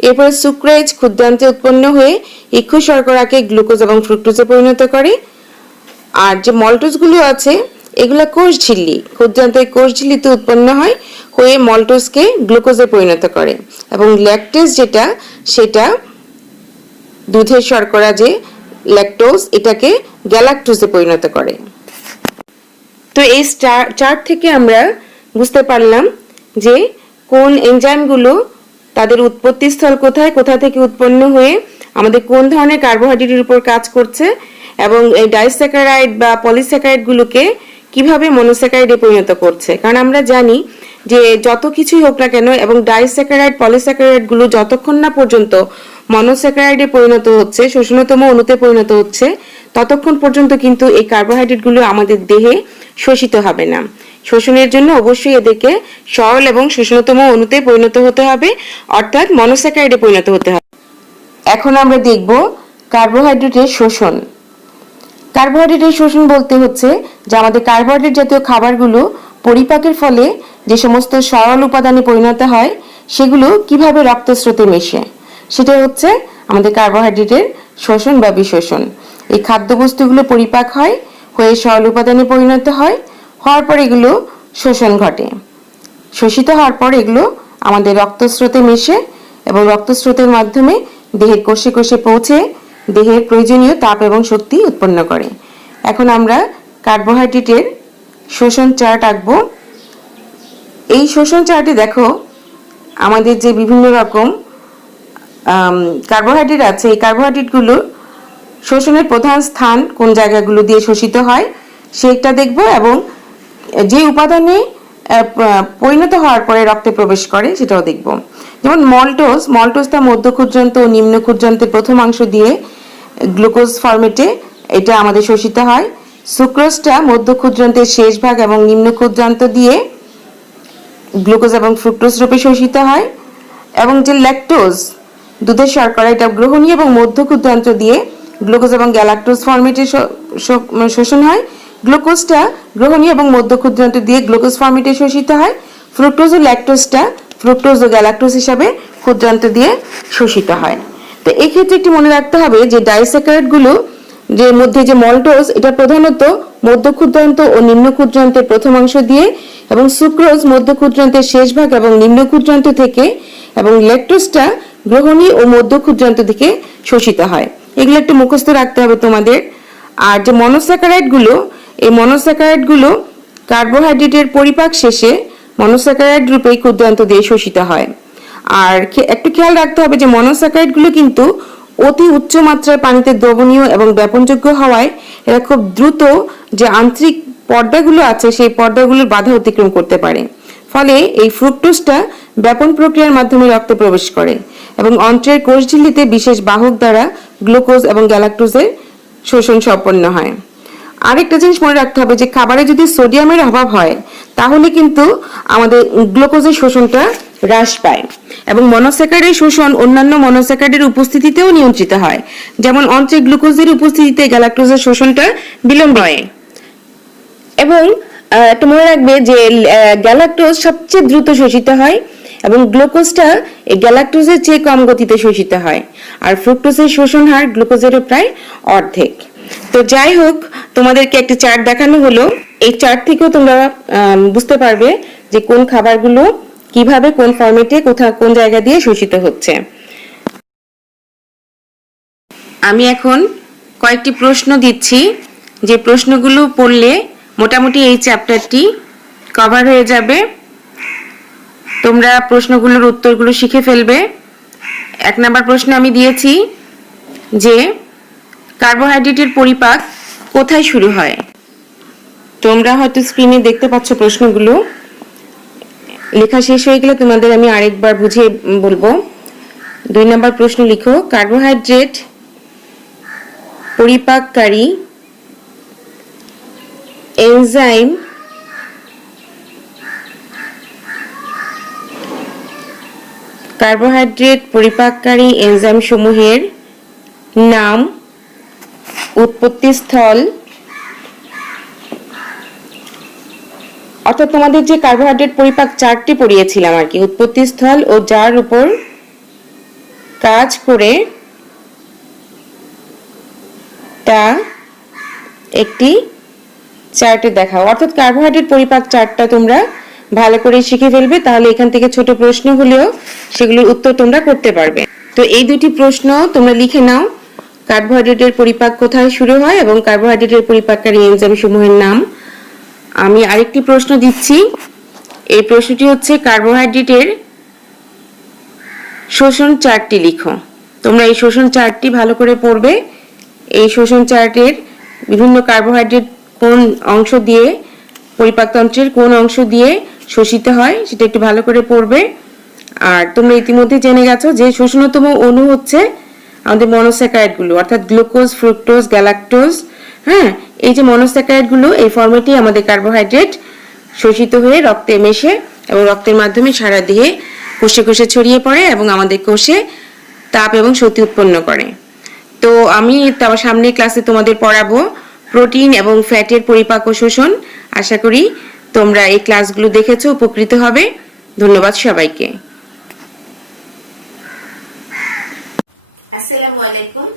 এরপরে সুক্রেজ ক্ষুদ্রান্তে উৎপন্ন হয়ে ইক্ষু শর্করাকে গ্লুকোজ এবং ফ্রুক্টোজে পরিণত করে। আর যে মল্টোজগুলো আছে এগুলা কোষ ঝিল্লি, ক্ষুদ্রান্তের কোষ ঝিল্লিতে উৎপন্ন হয় হয়ে মল্টোজকে গ্লুকোজে পরিণত করে। এবং ল্যাকটেজ যেটা, সেটা দুধের শর্করা যে ল্যাকটোজ, এটাকে গ্যালাক্টোজে পরিণত করে। তো এই চার্ট থেকে আমরা বুঝতে পারলাম যে কোন এনজাইমগুলো, তাদের উৎপত্তিস্থল কোথায়, কোথা থেকে উৎপন্ন হয়ে আমাদের কোন ধরনের কার্বোহাইড্রেটের উপর কাজ করছে এবং এই ডাইস্যাকারাইড বা পলিস্যাকারাইডগুলোকে কিভাবে মনোস্যাকারাইডে পরিণত করছে। কারণ আমরা জানি যে যত কিছুই হোক না কেন এবং ডাইস্যাকারাইড, পলিস্যাকারাইডগুলো যতক্ষণ না পর্যন্ত মনোস্যাকারাইডে পরিণত হচ্ছে, শোষণতম অণুতে পরিণত হচ্ছে, ততক্ষণ পর্যন্ত কিন্তু এই কার্বোহাইড্রেটগুলো আমাদের দেহে শোষিত হবে না। শোষণের জন্য অবশ্যই এদেরকে সরল এবং শোষণতম অণুতে পরিণত হতে হবে, অর্থাৎ মনোস্যাকারাইডে পরিণত হতে হবে। এখন আমরা দেখব কার্বোহাইড্রেটের শোষণ। কার্বোহাইড্রেটের শোষণ বলতে হচ্ছে যে আমাদের কার্বোহাইড্রেট জাতীয় খাবারগুলো পরিপাকের ফলে যে সমস্ত সরল উপাদানে পরিণত হয় সেগুলো কিভাবে রক্তস্রোতে মেশে, সেটা হচ্ছে আমাদের কার্বোহাইড্রেটের শোষণ বা বিশোষণ। এই খাদ্যবস্তুগুলো পরিপাক হয় হয়ে সরল উপাদানে পরিণত হয়, হওয়ার পর এগুলো শোষণ ঘটে। শোষিত হওয়ার পর এগুলো আমাদের রক্তস্রোতে মেশে এবং রক্তস্রোতের মাধ্যমে দেহের কোষে কোষে পৌঁছে দেহের প্রয়োজনীয় তাপ এবং শক্তি উৎপন্ন করে। এখন আমরা কার্বোহাইড্রেটের শোষণ চার্ট আঁকবো। এই শোষণ চার্টে দেখো আমাদের যে বিভিন্ন রকম কার্বোহাইড্রেট আছে, এই কার্বোহাইড্রেটগুলো শোষণের প্রধান স্থান কোন জায়গাগুলো দিয়ে শোষিত হয় সেটা দেখব এবং যে উপাদানে পরিণত হওয়ার পরে রক্তে প্রবেশ করে সেটাও দেখব। যেমন মল্টোজটা মধ্য ক্ষুদ্রান্ত ও নিম্ন ক্ষুদ্রান্তের প্রথমাংশ দিয়ে গ্লুকোজ ফরম্যাটে এটা আমাদের শোষিত হয়। সুক্রোজটা মধ্য ক্ষুদ্রান্তের শেষ ভাগ এবং নিম্ন ক্ষুদ্রান্ত দিয়ে গ্লুকোজ এবং ফ্রুক্টোজ রূপে শোষিত হয়। এবং যে ল্যাকটোজ দুধের শর্করা, এটা গ্রহণীয় এবং মধ্য ক্ষুদ্রান্ত দিয়ে গ্লুকোজ এবং গ্যালাক্টোজ ফরম্যাটে শোষণ হয়। গ্লুকোজটা গ্রহণীয় এবং মধ্য ক্ষুদ্রান্ত দিয়ে গ্লুকোজ ফরম্যাটে শোষিত হয়। ফ্রুক্টোজ ও ল্যাকটোজটা ফ্রুক্টোজ ও গ্যালাক্টোজ হিসাবে ক্ষুদ্রান্ত দিয়ে শোষিত হয়। তো এই ক্ষেত্রে একটি মনে রাখতে হবে যে ডাইস্যাকারাইডগুলো যে মধ্যে যে মল্টোজ, এটা প্রধানত মধ্য ক্ষুদ্রান্ত ও নিম্ন ক্ষুদ্রান্তের প্রথমাংশ দিয়ে এবং সুক্রোজ মধ্য ক্ষুদ্রান্তের শেষ ভাগ এবং নিম্ন ক্ষুদ্রান্ত থেকে এবং ল্যাকটোজটা গ্রহণীয় ও মধ্য ক্ষুদ্রান্ত থেকে শোষিত হয়। এগুলো একটু মুখস্থ রাখতে হবে তোমাদের। আর যে মনোস্যাকারাইডগুলো, এই মনোস্যাকারাইডগুলো কার্বোহাইড্রেটের পরিপাক শেষে মনোস্যাকারাইড রূপে ক্ষুদ্রান্ত দিয়ে শোষিত হয়। আর একটু খেয়াল রাখতে হবে যে মনোস্যাকারাইডগুলো কিন্তু অতি উচ্চ মাত্রায় পানিতে দ্রবণীয় এবং ব্যাপনযোগ্য হওয়ায় এরা খুব দ্রুত যে আন্তরিক পর্দাগুলো আছে সেই পর্দাগুলোর বাধা অতিক্রম করতে পারে। ফলে এই ফ্রুক্টোজটা ব্যাপন প্রক্রিয়ার মাধ্যমে রক্তে প্রবেশ করে এবং অন্ত্রের কোষঝিল্লিতে বিশেষ বাহক দ্বারা গ্লুকোজ এবং গ্যালাক্টোজের শোষণ সম্পন্ন হয়। আরেকটা জিনিস মনে রাখতে হবে যে খাবারে যদি সোডিয়ামের অভাব হয় তাহলে কিন্তু আমাদের গ্লুকোজের শোষণটা হ্রাস পায় এবং মনোস্যাকারাইডের শোষণ অন্যান্য মনোস্যাকারাইডের উপস্থিতিতেও নিয়ন্ত্রিত হয়, যেমন অন্ত্রে গ্লুকোজের উপস্থিতিতে গ্যালাক্টোজের শোষণটা বিলম্ব হয়। এবং এটা মনে রাখবে যে গ্যালাক্টোজ সবচেয়ে দ্রুত শোষিত হয় এবং গ্লুকোজটা এই গ্যালাক্টোজের চেয়ে কম গতিতে শোষিত হয়, আর ফ্রুক্টোজের শোষণ হার গ্লুকোজেরও প্রায় অর্ধেক। তো যাই হোক, তোমাদেরকে একটি চার্ট দেখানো হলো। এই চার্ট থেকেও তোমরা বুঝতে পারবে যে কোন খাবারগুলো কিভাবে কোন ফরম্যাটে কোন জায়গা দিয়ে শোষিত হচ্ছে। আমি এখন কয়েকটি প্রশ্ন দিচ্ছি, যে প্রশ্নগুলো পড়লে মোটামুটি এই চ্যাপ্টারটি কভার হয়ে যাবে। তোমরা প্রশ্নগুলোর উত্তরগুলো শিখে ফেলবে। 1 নম্বর প্রশ্ন আমি দিয়েছি যে কার্বোহাইড্রেটের পরিপাক কোথায় শুরু হয়। তোমরা হয়তো স্ক্রিনে দেখতে পাচ্ছ প্রশ্নগুলো। লেখা শেষ হয়ে গেলে তোমাদের আমি আরেকবার বুঝিয়ে বলবো। 2 নম্বর প্রশ্ন লিখো, কার্বোহাইড্রেট পরিপাককারী এনজাইম কার্বোহাইড্রেট পরিপাককারী এনজাইম সমূহের নাম, উৎপত্তি স্থল। অর্থাৎ তোমাদের যে কার্বোহাইড্রেট পরিপাক চার্টটি পড়িয়েছিলাম আর কি, উৎপত্তি স্থল ও যার উপর কাজ করে তা একটি চার্টে দেখাও। অর্থাৎ কার্বোহাইড্রেট পরিপাক চার্টটা তোমরা ভালো করে শিখে ফেলবে, তাহলে এখান থেকে ছোট প্রশ্ন হলেও সেগুলোর উত্তর তোমরা করতে পারবে। তো এই দুটি প্রশ্ন তোমরা লিখে নাও, কার্বোহাইড্রেটের পরিপাক কোথায় শুরু হয় এবং কার্বোহাইড্রেটের পরিপাককারী এনজাইম সমূহের নাম। আমি আরেকটি প্রশ্ন দিচ্ছি। এই প্রশ্নটি হচ্ছে কার্বোহাইড্রেটের শোষণ চার্টটি লিখো। তোমরা এই শোষণ চার্টটি ভালো করে পড়বে। এই শোষণ চার্টের বিভিন্ন কার্বোহাইড্রেট কোন অংশ দিয়ে, পরিপাকতন্ত্রের কোন অংশ দিয়ে শোষিত হয় সেটা একটু ভালো করে পড়বে। আর তোমরা ইতিমধ্যে জেনে গেছো যে শোষণতম অণু হচ্ছে আমাদের মনোস্যাকারাইড গুলো, অর্থাৎ গ্লুকোজ, ফ্রুক্টোজ, গ্যালাক্টোজ। হ্যাঁ, এই যে মনোস্যাকারাইড গুলো, এই ফরম্যাটে আমাদের কার্বোহাইড্রেট শোষিত হয়ে রক্তে মেশে এবং রক্তের মাধ্যমে সারা দেহে কোষে কোষে ছড়িয়ে পড়ে এবং আমাদের কোষে তাপ এবং শক্তি উৎপন্ন করে। তো আমি তোমার সামনে ক্লাসে তোমাদের পড়াবো প্রোটিন এবং ফ্যাটের পরিপাক ও শোষণ। আশা করি তোমরা এই ক্লাসগুলো দেখেছো, উপকৃত হবে। ধন্যবাদ সবাইকে। আসসালামু আলাইকুম।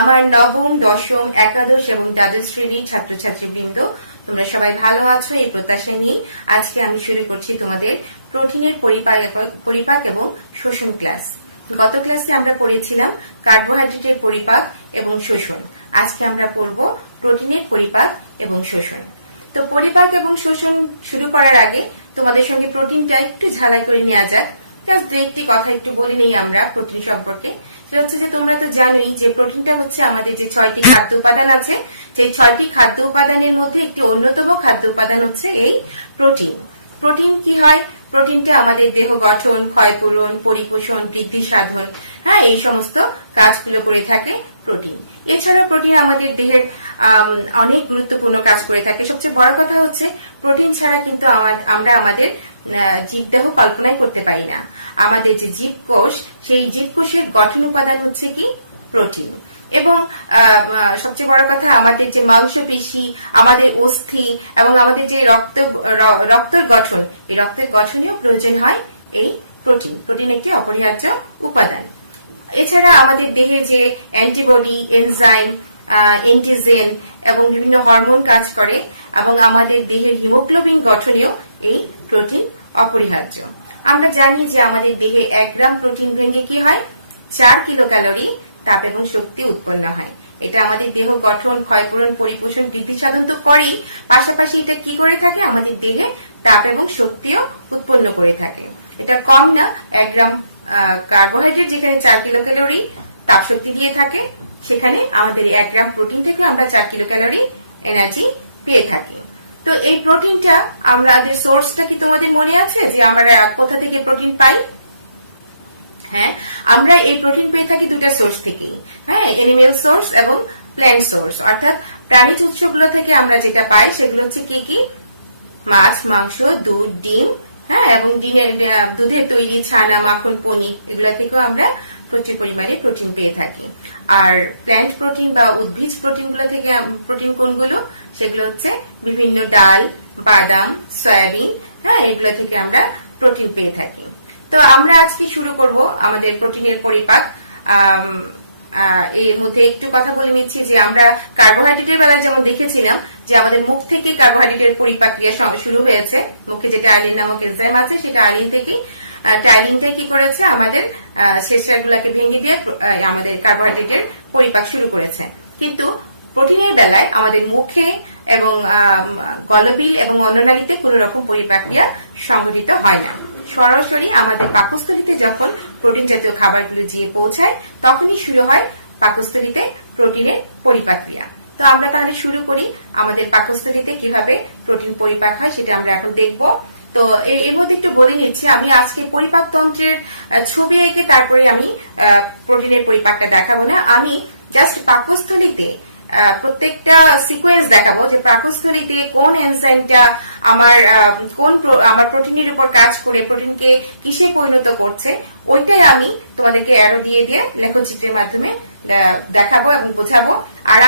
আমার নবম, দশম, একাদশ এবং দ্বাদশ শ্রেণীর ছাত্রছাত্রীবৃন্দ, তোমরা সবাই ভালো আছো এই প্রত্যাশা নিয়ে আজকে আমি শুরু করছি তোমাদের প্রোটিনের পরিপাক এবং শোষণ ক্লাস। গত ক্লাসে আমরা পড়েছিলাম কার্বোহাইড্রেটের পরিপাক এবং শোষণ। আজকে আমরা পড়ব প্রোটিনের পরিপাক এবং শোষণ। তো পরিপাক এবং শোষণ শুরু করার আগে তোমাদের সঙ্গে প্রোটিনটা একটু ঝালাই করে নেওয়া যাক। দু একটি কথা একটু বলে নেই আমরা প্রোটিন সম্পর্কে। সেটা হচ্ছে যে তোমরা তো জানোই যে প্রোটিনটা হচ্ছে আমাদের যে 6টি খাদ্য উপাদান আছে, যে 6টি খাদ্য উপাদানের মধ্যে একটি অন্যতম খাদ্য উপাদান হচ্ছে এই প্রোটিন। প্রোটিন কি হয়? প্রোটিনটা আমাদের দেহ গঠন, ক্ষয়পূরণ, পরিপোষণ, বৃদ্ধি সাধন, এই সমস্ত কাজগুলো করে থাকে প্রোটিন। এছাড়া প্রোটিন আমাদের দেহের অনেক গুরুত্বপূর্ণ কাজ করে থাকে। সবচেয়ে বড় কথা হচ্ছে প্রোটিন ছাড়া কিন্তু আমরা আমাদের জীবদেহ কল্পনাই করতে পারি না। আমাদের যে জীবকোষ, সেই জীবকোষের গঠন উপাদান হচ্ছে কি প্রোটিন। এবং সবচেয়ে বড় কথা, আমাদের যে মাংসপেশি, আমাদের অস্থি এবং আমাদের যে রক্তের গঠন, এই রক্তের গঠনেও প্রয়োজন হয় এই প্রোটিন। প্রোটিন একটি অপরিহার্য উপাদান। এছাড়া আমাদের দেহে যে অ্যান্টিবডি, এনজাইম, এন্টিজেন এবং বিভিন্ন হরমোন কাজ করে এবং আমাদের দেহের হিমোগ্লোবিন গঠনেও এই প্রোটিন অপরিহার্য। আমরা জানি যে আমাদের দেহে 1 গ্রাম প্রোটিন ভেঙে কি হয়, 4 কিলো ক্যালোরি তাপ এবং শক্তি উৎপন্ন হয়। এটা আমাদের দেহ গঠন, ক্ষয়পূরণ, পরিপোষণ, বৃদ্ধি সাধন তো করেই, পাশাপাশি এটা কি করে থাকে, আমাদের দেহে তাপ এবং শক্তিও উৎপন্ন করে থাকে। এটা কম না, 1 গ্রাম কার্বোহাইড্রেট যেখানে 4 কিলো ক্যালোরি তাপ শক্তি দিয়ে থাকে, সেখানে আমাদের 1 গ্রাম প্রোটিন থেকে আমরা 4 কিলো ক্যালোরি এনার্জি পেয়ে থাকি। তো এই প্রোটিনটা আমাদের সোর্সটা কি তোমাদের মনে আছে যে আমরা কোথা থেকে প্রোটিন পাই? হ্যাঁ, আমরা এই প্রোটিন পেয়ে থাকি দুটা সোর্স থেকে, হ্যাঁ, এনিম্যাল সোর্স এবং প্ল্যান্ট সোর্স। অর্থাৎ প্রাণীজ উৎসগুলো থেকে আমরা যেটা পাই সেগুলো হচ্ছে কি কি? মাছ, মাংস, দুধ, ডিম, হ্যাঁ, এবং দুধের তৈরি ছানা, মাখন, পনির, এগুলো থেকেও আমরা প্রচুর পরিমাণে প্রোটিন পেয়ে থাকি। আর প্ল্যান্ট প্রোটিন বা উদ্ভিজ প্রোটিন গুলো থেকে প্রোটিন কোনগুলো? সেগুলো হচ্ছে বিভিন্ন ডাল, বাদাম, সয়াবিন, হ্যাঁ, এগুলো থেকে আমরা প্রোটিন পেয়ে থাকি। তো আমরা আজকে শুরু করব আমাদের প্রোটিনের পরিপাক। এর মধ্যে একটু কথা বলে নিচ্ছি যে আমরা কার্বোহাইড্রেটের বেলায় যেমন দেখেছিলাম যে আমাদের মুখ থেকে কার্বোহাইড্রেটের পরিপাক্রিয়া শুরু হয়েছে। মুখে যেটা আলিন নামক এনজাইম আছে সেটা আলিন থেকে টাইলিনটা কি করেছে? আমাদের শেষের গুলাকে ভেঙে দিয়ে আমাদের কার্বোহাইড্রেটের পরিপাক শুরু করেছে। কিন্তু প্রোটিনের বেলায় আমাদের মুখে এবং গলবিল এবং অন্ননালীতে কোন রকম পরিপাক্রিয়া সংঘটিত হয় না। সরাসরি আমাদের পাকস্থলীতে যখন প্রোটিন জাতীয় খাবারগুলো গিয়ে পৌঁছায় তখনই শুরু হয় পাকস্থলীতে প্রোটিনের পরিপাক্রিয়া। তো আমরা তাহলে শুরু করি আমাদের পাকস্থলীতে কিভাবে প্রোটিন পরিপাক হয় সেটা আমরা এখন দেখব। তো এর মধ্যে একটু বলে নিচ্ছি, আমি আজকে পরিপাকতন্ত্রের ছবি এঁকে তারপরে আমি প্রোটিনের পরিপাকটা দেখাবো না। আমি জাস্ট পাকস্থলীতে প্রত্যেকটা সিকোয়েন্স দেখাবো যে পাকস্থলীতে কোন এনজাইমটা আমার প্রোটিনের উপর কাজ করে প্রোটিনকে কিসে পরিণত করছে, ওইটাই আমি তোমাদেরকে অ্যারো দিয়ে দিয়ে লেখচিত্রের মাধ্যমে দেখাবো এবং বোঝাবো। আর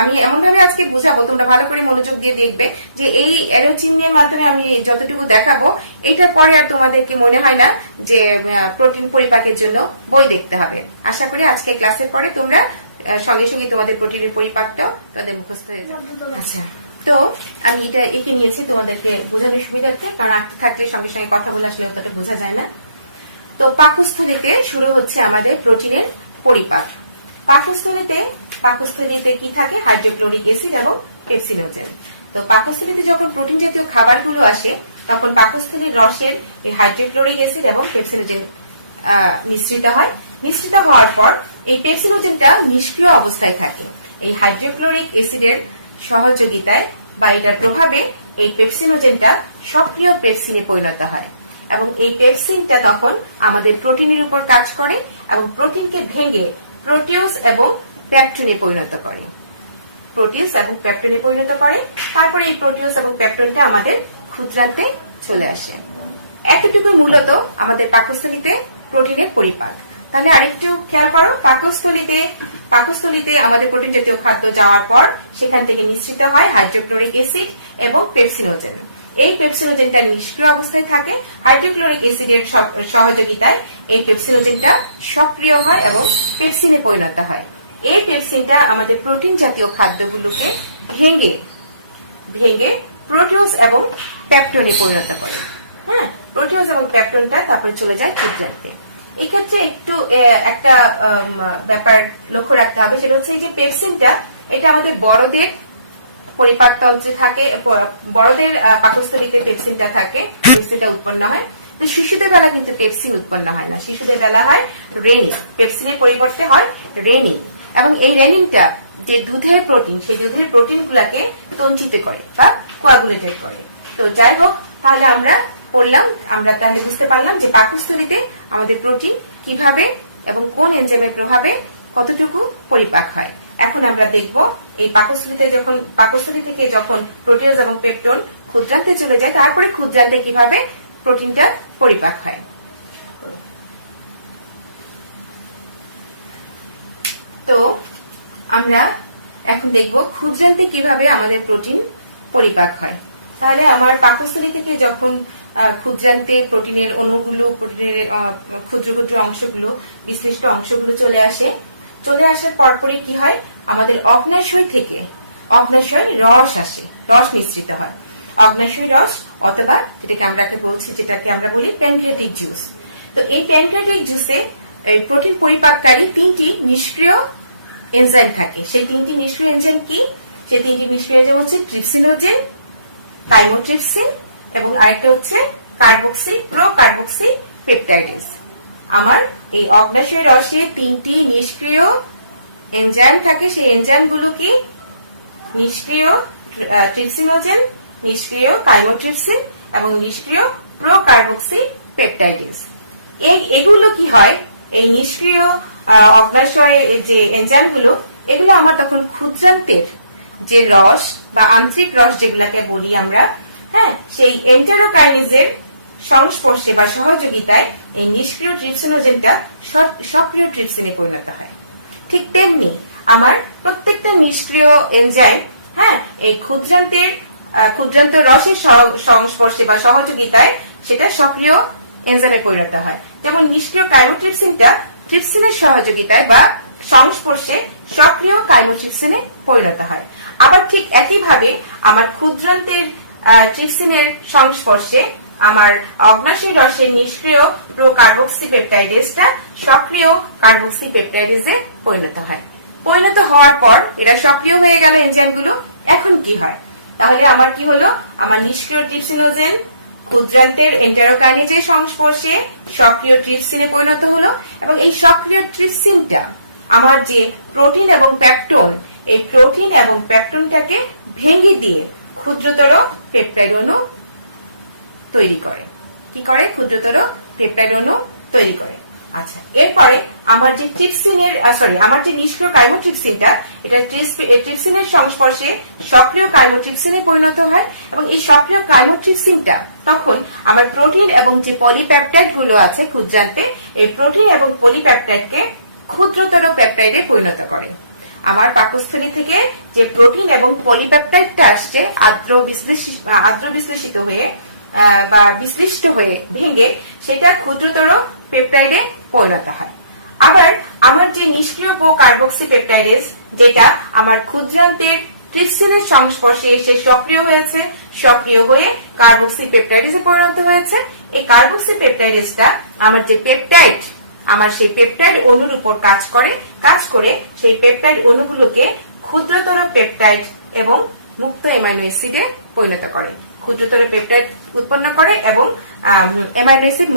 আমি এমন ভাবে আজকে বোঝাবো, তোমরা ভালো করে মনোযোগ দিয়ে দেখবে যে এই অ্যারো চিহ্নের মাধ্যমে আমি যতটুকু দেখাবো এটার পরে আর তোমাদেরকে মনে হয় না যে প্রোটিন পরিপাকের জন্য বই দেখতে হবে। আশা করি আজকে ক্লাসের পরে তোমরা সঙ্গে সঙ্গে তোমাদের প্রোটিনের পরিপাকটা তাদের মুখস্থ হয়ে যাবে। আচ্ছা, তো আমি এটা এঁকে নিয়েছি তোমাদেরকে বোঝানোর সুবিধার্থে, কারণ আঁকতে থাকলে সঙ্গে সঙ্গে কথা বলে আসলে অতটা বোঝা যায় না। তো পাকস্থলীতে শুরু হচ্ছে আমাদের প্রোটিনের পরিপাক। পাকস্থলীতে কি থাকে? হাইড্রোক্লোরিক অ্যাসিড এবং পেপসিনোজেন। তো পাকস্থলীতে যখন প্রোটিন জাতীয় খাবারগুলো আসে তখন পাকস্থলীর রসের হাইড্রোক্লোরিক অ্যাসিড এবং পেপসিনোজেন মিশ্রিত হয়। মিশ্রিত হওয়ার পর এই পেপসিনোজেনটা নিষ্ক্রিয় অবস্থায় থাকে। এই হাইড্রোক্লোরিক অ্যাসিডের সহযোগিতায় বা এটার প্রভাবে এই পেপসিনোজেনটা সক্রিয় পেপসিনে পরিণত হয় এবং এই পেপসিনটা তখন আমাদের প্রোটিনের উপর কাজ করে এবং প্রোটিনকে ভেঙে প্রোটিউস এবং পেপটোনে পরিণত করে। তারপরে এই প্রোটিউস এবং পেপটোনটা আমাদের ক্ষুদ্রান্তে চলে আসে। এতটুকু মূলত আমাদের পাকস্থলীতে প্রোটিনের পরিপাক। তাহলে আরেকটু খেয়াল করো, পাকস্থলীতে আমাদের প্রোটিন জাতীয় খাদ্য যাওয়ার পর সেখান থেকে মিশ্রিত হয় হাইড্রোক্লোরিক অ্যাসিড এবং পেপসিনোজেন। এই পেপসিনোজেনটা নিষ্ক্রিয় অবস্থায় থাকে। হাইড্রোক্লোরিক অ্যাসিডের সহযোগিতায় এই পেপসিনোজেনটা সক্রিয় হয় এবং পেপসিনে পরিণত হয়। এই পেপসিনটা আমাদের প্রোটিন জাতীয় খাদ্যগুলোকে ভেঙে প্রোটিউস এবং পেপটোনে পরিণত করে। হ্যাঁ, প্রোটিউস এবং পেপটোনটা তারপর চলে যায় ক্ষুদ্রান্তে। এক্ষেত্রে একটু একটা ব্যাপার লক্ষ্য রাখতে হবে, সেটা হচ্ছে যে পেপসিনটা এটা আমাদের বড়দের পরিপাকতন্ত্রে থাকে, বড়দের পাকস্থলীতে পেপসিনটা থাকে, পেপসিনটা উৎপন্ন হয়। শিশুদের বেলা কিন্তু পেপসিন উৎপন্ন হয় না, শিশুদের বেলা হয় রেনিন। পেপসিনের পরিবর্তে হয় রেনিন এবং এই রেনিনটা যে দুধের প্রোটিন, সেই দুধের প্রোটিন গুলাকে তঞ্চিত করে বা কোয়াগুলেটেড করে। তো যাই হোক, তাহলে আমরা তাহলে বুঝতে পারলাম যে পাকস্থলীতে আমাদের প্রোটিন কিভাবে এবং কোন এনজাইমের প্রভাবে কতটুকু পরিপাক হয়। এখন আমরা দেখব এই পাকস্থলী থেকে যখন প্রোটিউস এবং পেপটোন ক্ষুদ্রান্তে চলে যায়, তারপরে ক্ষুদ্রান্তে কিভাবে প্রোটিনটা পরিপাক হয়। তো আমরা এখন দেখব ক্ষুদ্রান্তে কিভাবে আমাদের প্রোটিন পরিপাক হয়। তাহলে আমার পাকস্থলী থেকে যখন ক্ষুদ্রান্তে প্রোটিনের অণুগুলো, প্রোটিনের ক্ষুদ্র ক্ষুদ্র অংশগুলো, বিশ্লিষ্ট অংশগুলো চলে আসার পরপরই কি হয়? আমাদের অগ্নাশয় থেকে রস আসে, রস মিশ্রিত হয়। অগ্নাশয় রস অথবা যেটাকে আমরা বলি প্যানক্রিয়াটিক জুস। তো এই প্যানক্রিয়াটিক জুসে প্রোটিন পরিপাককারী 3টি নিষ্ক্রিয় এনজাইম থাকে। সেই 3টি নিষ্ক্রিয় এনজাইম কি? সেই 3টি নিষ্ক্রিয় এনজাইম হচ্ছে ট্রিপসিনোজেন, কাইমোট্রিপসিন এবং আরেকটা হচ্ছে প্রোকার্বক্সি পেপটাইডেস। আমার এই অগ্নাশয় রসে 3টি নিষ্ক্রিয় এনজাইম থাকে। সেই এনজাইমগুলো কি? নিষ্ক্রিয় ট্রিপসিনোজেন, নিষ্ক্রিয় কাইমোট্রিপসিন এবং নিষ্ক্রিয় প্রোকার্বক্সি পেপটাইডেস। এগুলো কি হয়? এই নিষ্ক্রিয় অগ্নাশয় যে এনজাইমগুলো, এগুলো আমার তখন ক্ষুদ্রান্তের যে রস বা আন্তরিক রস যেগুলোকে বলি আমরা, হ্যাঁ, সেই এন্টেরোকাইনেজের সংস্পর্শে বা সহযোগিতায় এই নিষ্ক্রিয় ট্রিপসিনোজেনটা সক্রিয় ট্রিপসিনে পরিণত হয়। ঠিক তেমনি আমার প্রত্যেকটা নিষ্ক্রিয় এনজাইম, হ্যাঁ, এই ক্ষুদ্রান্ত রসের সংস্পর্শে বা সহযোগিতায় সেটা সক্রিয় এনজাইমে পরিণত হয়। যেমন নিষ্ক্রিয় কাইমোট্রিপসিনটা ট্রিপসিনের সহযোগিতায় বা সংস্পর্শে সক্রিয় কাইমোট্রিপসিনে পরিণত হয়। আবার ঠিক একইভাবে আমার ক্ষুদ্রান্তের ট্রিপসিনের সংস্পর্শে আমার অগ্নাশয় রসের নিষ্ক্রিয় প্রোকার্বক্সিপেপটাইডেজটা সক্রিয় কার্বক্সিপেপটাইডেজে পরিণত হয়। পরিণত হওয়ার পর এরা সক্রিয় হয়ে গেল এনজাইমগুলো। এখন কি হয়? তাহলে আমার কি হলো? আমার নিষ্ক্রিয় ট্রিপসিনোজেন ক্ষুদ্রান্তের এন্টেরোকাইনেজের সংস্পর্শে সক্রিয় ট্রিপসিনে পরিণত হলো, এবং এই সক্রিয় ট্রিপসিনটা আমার যে প্রোটিন এবং পেপটোন, এই প্রোটিন এবং পেপটোনটাকে ভেঙে দিয়ে ক্ষুদ্রতর পেপটাইড অণু তৈরি করে। কি করে? ক্ষুদ্রতর পেপটাইড অণু তৈরি করে। আচ্ছা, এরপরে আমার যে আমার যে নিষ্ক্রিয় কাইমোট্রিপসিনটা, এটা ট্রিপসিনের সংস্পর্শে সক্রিয় কাইমোট্রিপসিনে পরিণত হয়, এবং এই সক্রিয় কাইমোট্রিপসিনটা তখন আমার প্রোটিন এবং যে পলিপেপটাইড গুলো আছে ক্ষুদ্রান্তে, এই প্রোটিন এবং পলিপেপটাইডকে ক্ষুদ্রতর পেপটাইডে পরিণত করে। আমার পাকস্থলী থেকে যে প্রোটিন এবং পলিপেপটাইডটা আসছে আদ্র বিশ্লেষিত হয়ে বা বিশ্লিষ্ট হয়ে ভেঙে সেটা ক্ষুদ্রতর পেপটাইডে পরিণত হয়। আবার আমার যে নিষ্ক্রিয় প্রোকার্বক্সিপেপটাইডেজ, যেটা আমার ক্ষুদ্রান্তের ট্রিপসিনের সংস্পর্শে এসে সক্রিয় হয়েছে, সক্রিয় হয়ে কার্বক্সিপেপটাইডেজে পরিণত হয়েছে। এই কার্বক্সিপেপটাইডেজটা আমার যে পেপটাইড, আমার সেই পেপটাইড অণুর উপর কাজ করে সেই পেপটাইড অণুগুলোকে ক্ষুদ্রতর পেপটাইড এবং মুক্ত অ্যামাইনো অ্যাসিডে পরিণত করে, ক্ষুদ্রতর পেপটাইড উৎপন্ন করে এবং amino acid,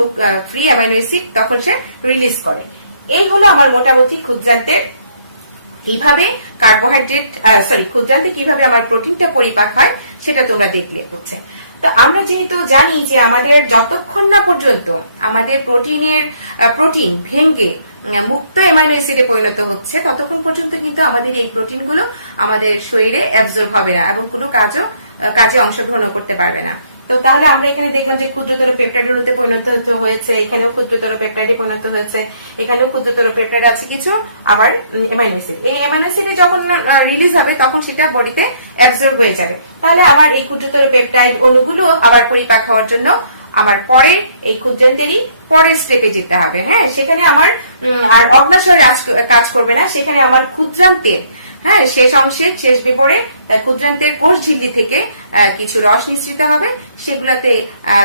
free amino acid তখন সে রিলিজ করে। এই হলো আমার মোটামুটি ক্ষুদ্রান্তের কিভাবে ক্ষুদ্রান্তে কিভাবে আমার প্রোটিনটা পরিপাক হয় সেটা তোমরা দেখলে হচ্ছে। তো আমরা যেহেতু জানি যে আমাদের যতক্ষণ না পর্যন্ত আমাদের প্রোটিন ভেঙে মুক্ত অ্যামাইনো অ্যাসিডে পরিণত হচ্ছে, ততক্ষণ পর্যন্ত কিন্তু আমাদের এই প্রোটিনগুলো আমাদের শরীরে অ্যাবজর্ব হবে না এবং কোনো কাজে অংশগ্রহণ করতে পারবে না। তো তাহলে আমরা এখানে দেখলাম যে ক্ষুদ্রতর পেপটাইড অণুতে পরিণত হয়েছে, এখানেও ক্ষুদ্রতর পেপটাইডে পরিণত হয়েছে, এখানেও ক্ষুদ্রতর পেপটাইড আছে কিছু, আবার অ্যামাইনো অ্যাসিড। এই অ্যামাইনো অ্যাসিডে যখন রিলিজ হবে তখন সেটা বডিতে অ্যাবজর্ব হয়ে যাবে। তাহলে আমার এই ক্ষুদ্রতর পেপটাইড অণুগুলো আবার পরিপাক হওয়ার জন্য আমার পরে এই ক্ষুদ্রান্তেরই পরের স্টেপে যেতে হবে। হ্যাঁ, সেখানে আমার আর অগ্নাশয় কাজ করবে না, সেখানে আমার ক্ষুদ্রান্তের শেষ অংশে, শেষ বিপরে ক্ষুদ্রান্তের কোষ ঝিল্লি থেকে কিছু রস নিঃসৃত হবে, সেগুলাতে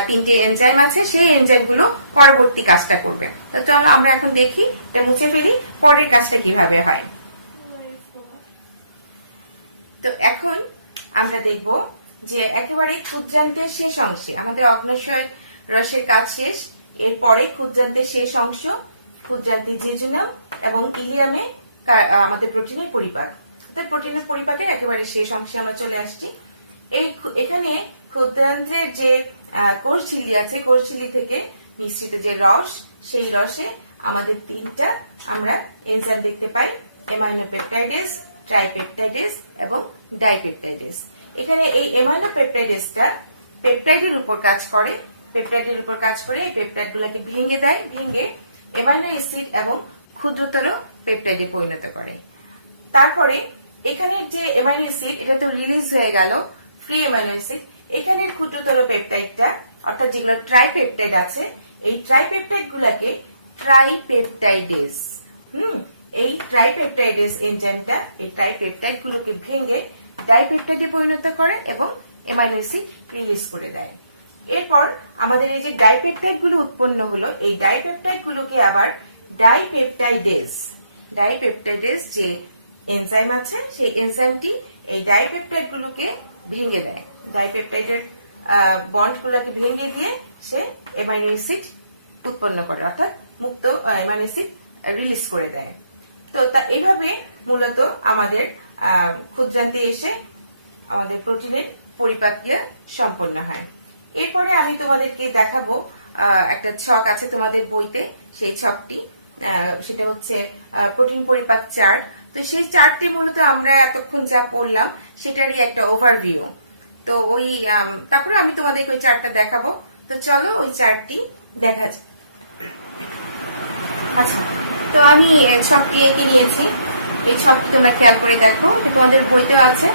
3টি এনজাইম আছে, সেই এনজাইম গুলো পরবর্তী কাজটা করবে। তো চলো আমরা এখন দেখি, এটা মুছে ফেলি, পরের কাজটা কিভাবে হয়। তো এখন আমরা দেখব যে একেবারে ক্ষুদ্রান্তের শেষ অংশে আমাদের অগ্নাশয় রসের কাজ শেষ, এরপরে ক্ষুদ্রান্তের শেষ অংশ, ক্ষুদ্রান্তের জেজুনাম এবং ইলিয়ামে আমাদের প্রোটিনের পরিপাক। প্রোটিনের পরিপাকের একেবারে শেষ অংশে আমরা চলে আসছি। এখানে ক্ষুদ্রান্তের যে কোষ ঝিল্লি আছে, কোষ ঝিল্লি থেকে নিঃসৃত যে রস, সেই রসে আমাদের 3টা আমরা এনজাইম দেখতে পাই, অ্যামাইনো পেপটাইডেজ, ট্রাইপেপটাইডেজ এবং ডাইপেপটাইডেজ। এখানে এই অ্যামাইনো পেপটাইডেজটা পেপটাইডের উপর কাজ করে, এই পেপটাইড গুলাকে ভেঙে দেয়, ভেঙে অ্যামাইনো অ্যাসিড এবং ক্ষুদ্রতর পেপটাইডে পরিণত করে। তারপরে এখানে যে অ্যামাইনো অ্যাসিড, এটা তো রিলিজ হয়ে গেল, ফ্রি অ্যামাইনো অ্যাসিড। এখানে ক্ষুদ্রতর পেপটাইডটা, অর্থাৎ যেগুলো ট্রাইপেপটাইড আছে, এই ট্রাইপেপটাইড গুলাকে ট্রাইপেপটাইডেজ, এই ট্রাইপেপটাইডেজ এনজাইমটা এই ট্রাইপেপটাইড গুলোকে ভেঙে ডাইপেপটাইডে পরিণত করে এবং অ্যামাইনো অ্যাসিড রিলিজ করে দেয়। এরপর আমাদের এই যে ডাইপেপটাইড গুলো উৎপন্ন হলো, এই ডাইপেপটাইড গুলোকে আবার ডাইপেপটাইডেজ যে এনজাইম আছে, সেই এনজাইমটি এই ডাইপেপটাইড গুলোকে ভেঙে দেয়, ডাইপেপটাইডের বন্ড গুলোকে ভেঙে দিয়ে সে অ্যামাইনো অ্যাসিড উৎপন্ন করে, অর্থাৎ মুক্ত অ্যামাইনো অ্যাসিড রিলিজ করে দেয়। তো এইভাবে মূলত আমাদের ক্ষুদ্রান্তে এসে আমাদের প্রোটিনের পরিপাক্রিয়া সম্পন্ন হয়। এরপরে আমি তোমাদেরকে দেখাবো, একটা ছক আছে তোমাদের বইতে, সেই ছকটি সেটা হচ্ছে প্রোটিন পরিপাক চার্ট। তো সেই চার্টটি মূলত আমরা এতক্ষণ যা পড়লাম সেটারই একটা ওভারভিউ। তো ওই তারপরে আমি তোমাদেরকে ওই চার্টটা দেখাবো। তো চলো ওই চার্টটি দেখা যাক। আচ্ছা, তো আমি ছকটি এঁকে নিয়েছি। এই ছকটি তোমরা খেয়াল করে দেখো, তোমাদের বইতেও আছে।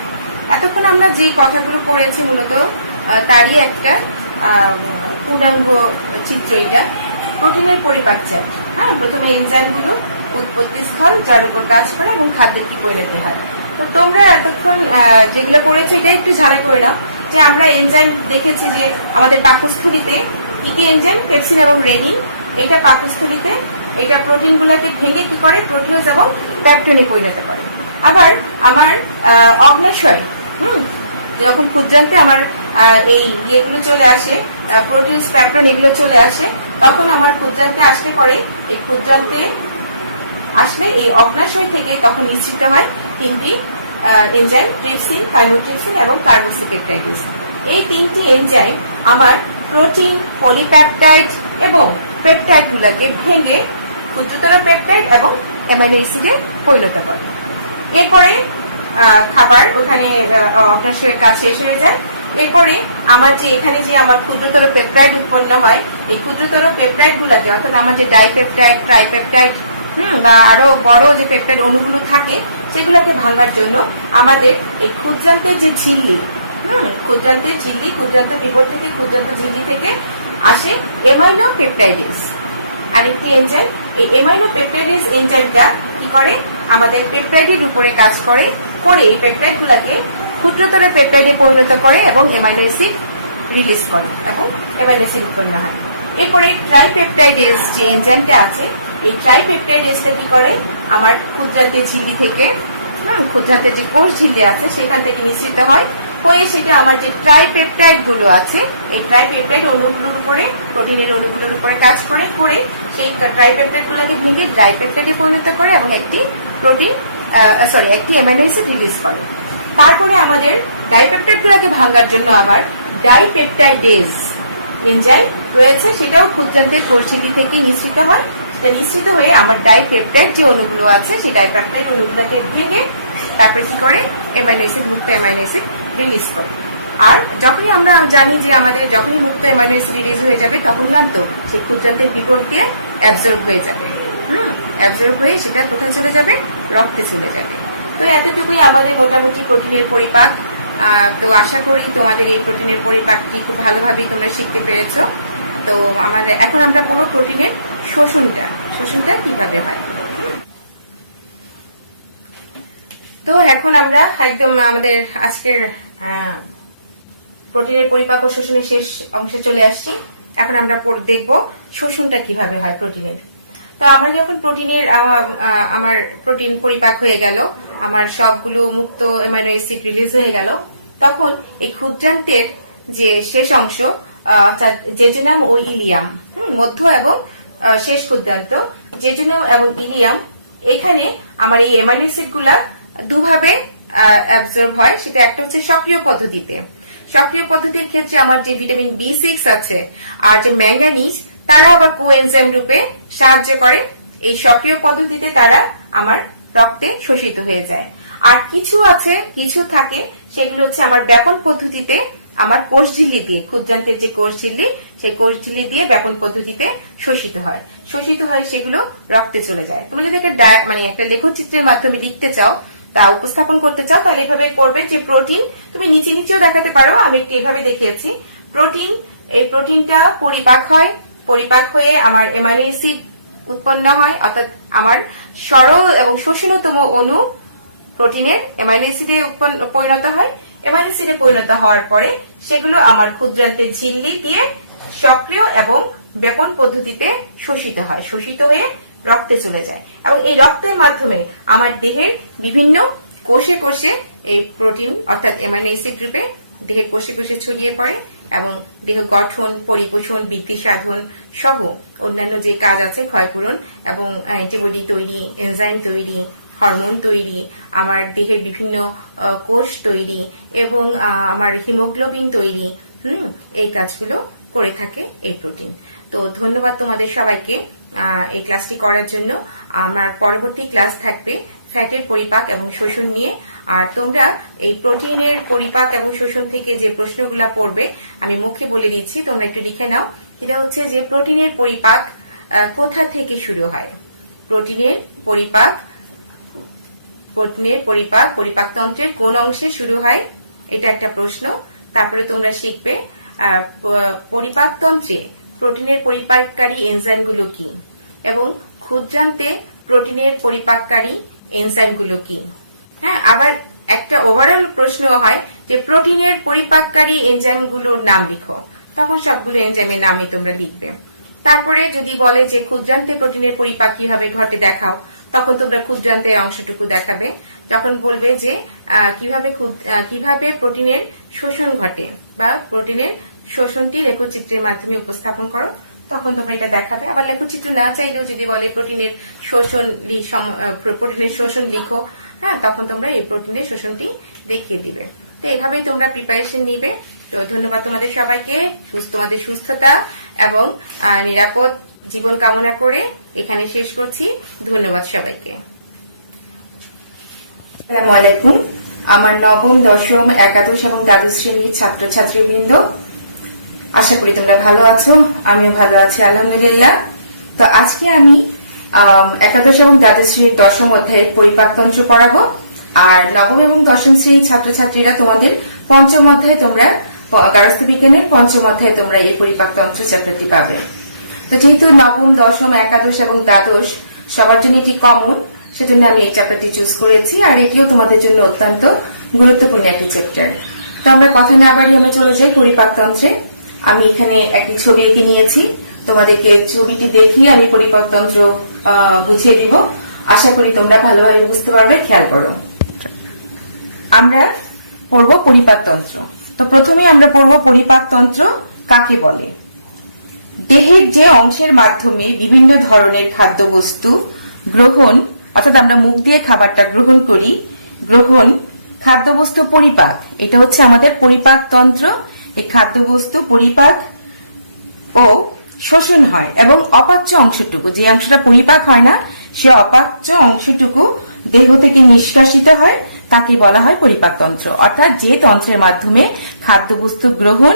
এতক্ষণ আমরা যে কথাগুলো পড়েছি মূলত তারই একটা পূর্ণাঙ্গ চিত্র এটা। প্রোটিনের পরিপাক চার্ট। হ্যাঁ, প্রথমে এনজাইমগুলো উৎপত্তি স্থল, যার উপর কাজ করে এবং খাদ্যের কি পরিণত হয়। তো তোমরা এতক্ষণ যেগুলো পড়েছো এটা একটু ঝালাই করে নাও, যে আমরা এনজাইম দেখেছি যে আমাদের পাকস্থলীতে কি কি এনজাইম, পেপসিন এবং রেনিন, এটা পাকস্থলীতে এটা প্রোটিন গুলোকে ভেঙে কি করে প্রোটিনেজ এবং পেপটোনে পরিণত করে। আবার আমার অগ্নাশয় যখন ক্ষুদ্রান্তে আমার এই ইয়েগুলো চলে আসে, প্রোটিন পেপটোন এগুলো চলে আসে, তখন আমার ক্ষুদ্রান্তে আসলে পরে এই ক্ষুদ্রান্তে আসলে এই অগ্নাশয় থেকে তখন নিশ্চিত হয় তিনটি এনজাইম, ট্রিপসিন, থাইমোট্রিপসিন এবং কার্বোক্সিপেপটাইডেজ। এই তিনটি এনজাইম আমার প্রোটিন, পলিপেপটাইড এবং পেপটাইড গুলোকে ভেঙে ক্ষুদ্রতর পেপটাইড এবং অ্যামাইনো অ্যাসিডে পরিণত করে। এরপরে খাবার ওখানে অগ্নাশয়ের কাজ শেষ হয়ে যায়। এরপরে আমার যে এখানে যে আমার ক্ষুদ্রতর পেপটাইড উৎপন্ন হয়, এই ক্ষুদ্রতর পেপটাইড গুলাকে, অর্থাৎ আমার যে ডাইপেপটাইড, ট্রাইপেপটাইড বা আরো বড় যে পেপটাইড অণুগুলো থাকে সেগুলোকে ভাঙার জন্য আমাদের এই ক্ষুদ্রান্তের যে ঝিল্লি, ক্ষুদ্রান্তের ঝিল্লি, ক্ষুদ্রান্তের বিবর্তিত ক্ষুদ্রান্তের ঝিল্লি থেকে আসে এমাইনো পেপটাইডেজ, আরেকটি এনজাইম। এই এমাইনো পেপটাইডেজ এনজাইমটা কি করে আমাদের পেপটাইডের উপরে কাজ করে, এই পেপটাইড গুলাকে ক্ষুদ্রতর পেপটাইডে পরিণত করে এবং অ্যামাইনো অ্যাসিড রিলিজ করে এবং অ্যামাইনো অ্যাসিড উৎপন্ন হয়। এরপরে ট্রাইপেপটাইডেজ যে এনজাইমটা আছে, এই ট্রাইপেপটাইডেজটা কি করে আমার ক্ষুদ্রান্তের ঝিল্লি থেকে, ক্ষুদ্রান্তের যে কোষ ঝিল্লি আছে সেখান থেকে নিঃসৃত হয়, হয়ে সেটা আমার যে ট্রাইপেপটাইড গুলো আছে এই ট্রাইপেপটাইড অণুগুলোর উপরে, প্রোটিনের অণুগুলোর উপরে কাজ করে সেই ট্রাইপেপটাইড গুলোকে ভেঙে ডাইপেপটাইডে পরিণত করে এবং একটি প্রোটিন একটি অ্যামাইনো অ্যাসিড রিলিজ করে। তারপরে আমাদের ডাইপেপটাইড গুলোকে ভাঙার জন্য আবার ডাইপেপটাইডেজ এনজাইম রয়েছে, সেটাও ক্ষুদ্রান্তের কোষঝিল্লি থেকে নিঃসৃত হয়। সেটা নিঃসৃত হয়ে আমার ডাইপেপটাইড যে অণুগুলো আছে সেই ডাইপেপটাইড অণুগুলোকে ভেঙে তারপরে কি করে অ্যামাইনো অ্যাসিড, মুক্ত অ্যামাইনো অ্যাসিড রিলিজ করে। আর যখনই আমরা জানি যে আমাদের যখনই মুক্ত অ্যামাইনো অ্যাসিড রিলিজ হয়ে যাবে তখন জানতো সেই ক্ষুদ্রান্তের বিপদ দিয়ে অ্যাবজর্ব হয়ে যাবে, অ্যাবজর্ব হয়ে সেটা কোথায় চলে যাবে, রক্তে চলে যাবে। তো এতটুকুই আমাদের মোটামুটি প্রোটিনের পরিপাক। তো আশা করি তোমাদের এই প্রোটিনের পরিপাকটি খুব ভালোভাবে তোমরা শিখতে পেরেছো। তো আমাদের এখন আমরা বড় প্রোটিনের শোষণটা কিভাবে হয়। তো এখন আমরা একদম আমাদের আজকের প্রোটিনের পরিপাক ও শোষণের শেষ অংশে চলে আসছি। এখন আমরা দেখবো শোষণটা কিভাবে হয় প্রোটিনের। তো আমরা যখন প্রোটিনের আমার প্রোটিন পরিপাক হয়ে গেল, আমার সবগুলো মুক্ত অ্যামাইনো অ্যাসিড রিলিজ হয়ে গেল, তখন এই ক্ষুদ্রান্তের যে শেষ অংশ অর্থাৎ জেজুনাম ও ইলিয়াম, মধ্য এবং শেষ ক্ষুদ্রান্ত জেজুনাম এবং ইলিয়াম, এখানে আমার এই অ্যামাইনো অ্যাসিড গুলা দুভাবে অ্যাবজর্ব হয়। সেটা একটা হচ্ছে সক্রিয় পদ্ধতিতে। সক্রিয় পদ্ধতির ক্ষেত্রে আমার যে ভিটামিন B6 আছে আর যে ম্যাঙ্গানিজ, তারা আবার কোএনজাইম রূপে সাহায্য করে। এই সক্রিয় পদ্ধতিতে তারা আমার রক্তে শোষিত হয়ে যায়। আর কিছু থাকে সেগুলো হচ্ছে আমার ব্যাপন পদ্ধতিতে, আমার কোষঝিল্লি দিয়ে, ক্ষুদ্রান্তের যে কোষঝিল্লি সেই কোষঝিল্লি দিয়ে ব্যাপন পদ্ধতিতে শোষিত হয় সেগুলো রক্তে চলে যায়। তুমি যদি একটা লেখচিত্রের মাধ্যমে লিখতে চাও, তা উপস্থাপন করতে চাও, তাহলে এইভাবে করবে যে প্রোটিন, তুমি নিচেও দেখাতে পারো, আমি একটু এইভাবে দেখিয়েছি। প্রোটিন, এই প্রোটিনটা পরিপাক হয়ে আমার অ্যামাইনো অ্যাসিড উৎপন্ন হয়, অর্থাৎ আমার সরল এবং শোষণতম অণু প্রোটিনের অ্যামাইনো অ্যাসিডে পরিণত হয়। অ্যামাইনো অ্যাসিডে পরিণত হওয়ার পরে সেগুলো আমার ক্ষুদ্রান্তের ঝিল্লি দিয়ে সক্রিয় এবং ব্যাপন পদ্ধতিতে শোষিত হয়ে রক্তে চলে যায় এবং এই রক্তের মাধ্যমে আমার দেহের বিভিন্ন কোষে এই প্রোটিন অর্থাৎ অ্যামাইনো অ্যাসিড রূপে দেহের কোষে ছড়িয়ে পড়ে এবং দেহ গঠন, পরিপোষণ, বৃদ্ধি সাধন সহ অন্যান্য যে কাজ আছে, ক্ষয়পূরণ এবং অ্যান্টিবডি তৈরি, এনজাইম তৈরি, হরমোন তৈরি, আমার দেহের বিভিন্ন কোষ তৈরি এবং আমার হিমোগ্লোবিন তৈরি, এই কাজগুলো করে থাকে এই প্রোটিন। তো ধন্যবাদ তোমাদের সবাইকে। এই ক্লাসটি করার জন্য। আমার পরবর্তী ক্লাস থাকবে ফ্যাটের পরিপাক এবং শোষণ নিয়ে। আর তোমরা এই প্রোটিনের পরিপাক এবং শোষণ থেকে যে প্রশ্নগুলো পড়বে আমি মুখে বলে দিচ্ছি, তোমরা একটু লিখে নাও। এটা হচ্ছে যে প্রোটিনের পরিপাক কোথা থেকে শুরু হয়। প্রোটিনের পরিপাক পরিপাকতন্ত্রের কোন অংশে শুরু হয়, এটা একটা প্রশ্ন। তারপরে তোমরা শিখবে পরিপাকতন্ত্রে প্রোটিনের পরিপাককারী এনজাইমগুলো কি, এবং ক্ষুদ্রান্তে প্রোটিনের পরিপাককারী এনজাইমগুলো কি। হ্যাঁ, আবার একটা ওভারঅল প্রশ্ন হয় যে প্রোটিনের পরিপাককারী এনজাইমগুলোর নাম লিখো, তখন সবগুলো এনজাইমের নামই তোমরা লিখবে। তারপরে যদি বলে যে ক্ষুদ্রান্তে প্রোটিনের পরিপাক কিভাবে ঘটে দেখাও, তখন তোমরা ক্ষুদ্রান্তের অংশটুকু দেখাবে। যখন বলবে যে কিভাবে প্রোটিনের শোষণ ঘটে বা প্রোটিনের শোষণটি লেখচিত্রের মাধ্যমে উপস্থাপন করো, তখন তোমরা এটা দেখাবে। আবার লেখচিত্র না চাইলেও যদি বলে প্রোটিনের শোষণ লিখো, হ্যাঁ, তখন তোমরা এই প্রোটিনের শোষণটি দেখিয়ে দিবে। তো এভাবেই তোমরা প্রিপারেশন নিবে। তো ধন্যবাদ তোমাদের সবাইকে। তোমাদের সুস্থতা এবং নিরাপদ জীবন কামনা করে এখানে শেষ করছি। ধন্যবাদ সবাইকে। আসসালামু আলাইকুম। আমার নবম, দশম, একাদশ এবং দ্বাদশ শ্রেণীর ছাত্রছাত্রীবৃন্দ, আশা করি তোমরা ভালো আছো। আমিও ভালো আছি, আলহামদুলিল্লাহ। তো আজকে আমি একাদশ এবং দ্বাদশ শ্রেণীর দশম অধ্যায়ের পরিপাকতন্ত্র পড়াবো। আর নবম এবং দশম শ্রেণীর ছাত্রছাত্রীরা তোমাদের পঞ্চম অধ্যায়ে, তোমরা গার্হস্থ্য বিজ্ঞানের পঞ্চম অধ্যায়ে তোমরা এই পরিপাকতন্ত্র চ্যাপ্টারটি পাবে। তো যেহেতু নবম, দশম, একাদশ এবং দ্বাদশ সবার জন্য এটি কমন, সেজন্য আমি এই চ্যাপ্টারটি চুজ করেছি। আর এটিও তোমাদের জন্য অত্যন্ত গুরুত্বপূর্ণ একটি চ্যাপ্টার। তো আমরা কথা না বাড়িয়ে আমি চলে যাই পরিপাকতন্ত্রে। আমি এখানে একটি ছবি এঁকে নিয়েছি, তোমাদেরকে ছবিটি দেখিয়ে আমি পরিপাকতন্ত্র বুঝিয়ে দিব। আশা করি তোমরা ভালোভাবে বুঝতে পারবে। খেয়াল করো, আমরা পড়ব পরিপাকতন্ত্র। তো প্রথমে আমরা পড়ব পরিপাকতন্ত্র কাকে বলে। দেহের যে অংশের মাধ্যমে বিভিন্ন ধরনের খাদ্যবস্তু গ্রহণ, অর্থাৎ আমরা মুখ দিয়ে খাবারটা গ্রহণ করি, খাদ্যবস্তু পরিপাক, এটা হচ্ছে আমাদের পরিপাকতন্ত্র। এই খাদ্যবস্তু পরিপাক ও শোষণ হয়, এবং অপাচ্য অংশটুকু, যে অংশটা পরিপাক হয় না, সে অপাচ্য অংশটুকু দেহ থেকে নিষ্কাশিত হয়, তাকে বলা হয় পরিপাকতন্ত্র। অর্থাৎ যে তন্ত্রের মাধ্যমে খাদ্যবস্তু গ্রহণ,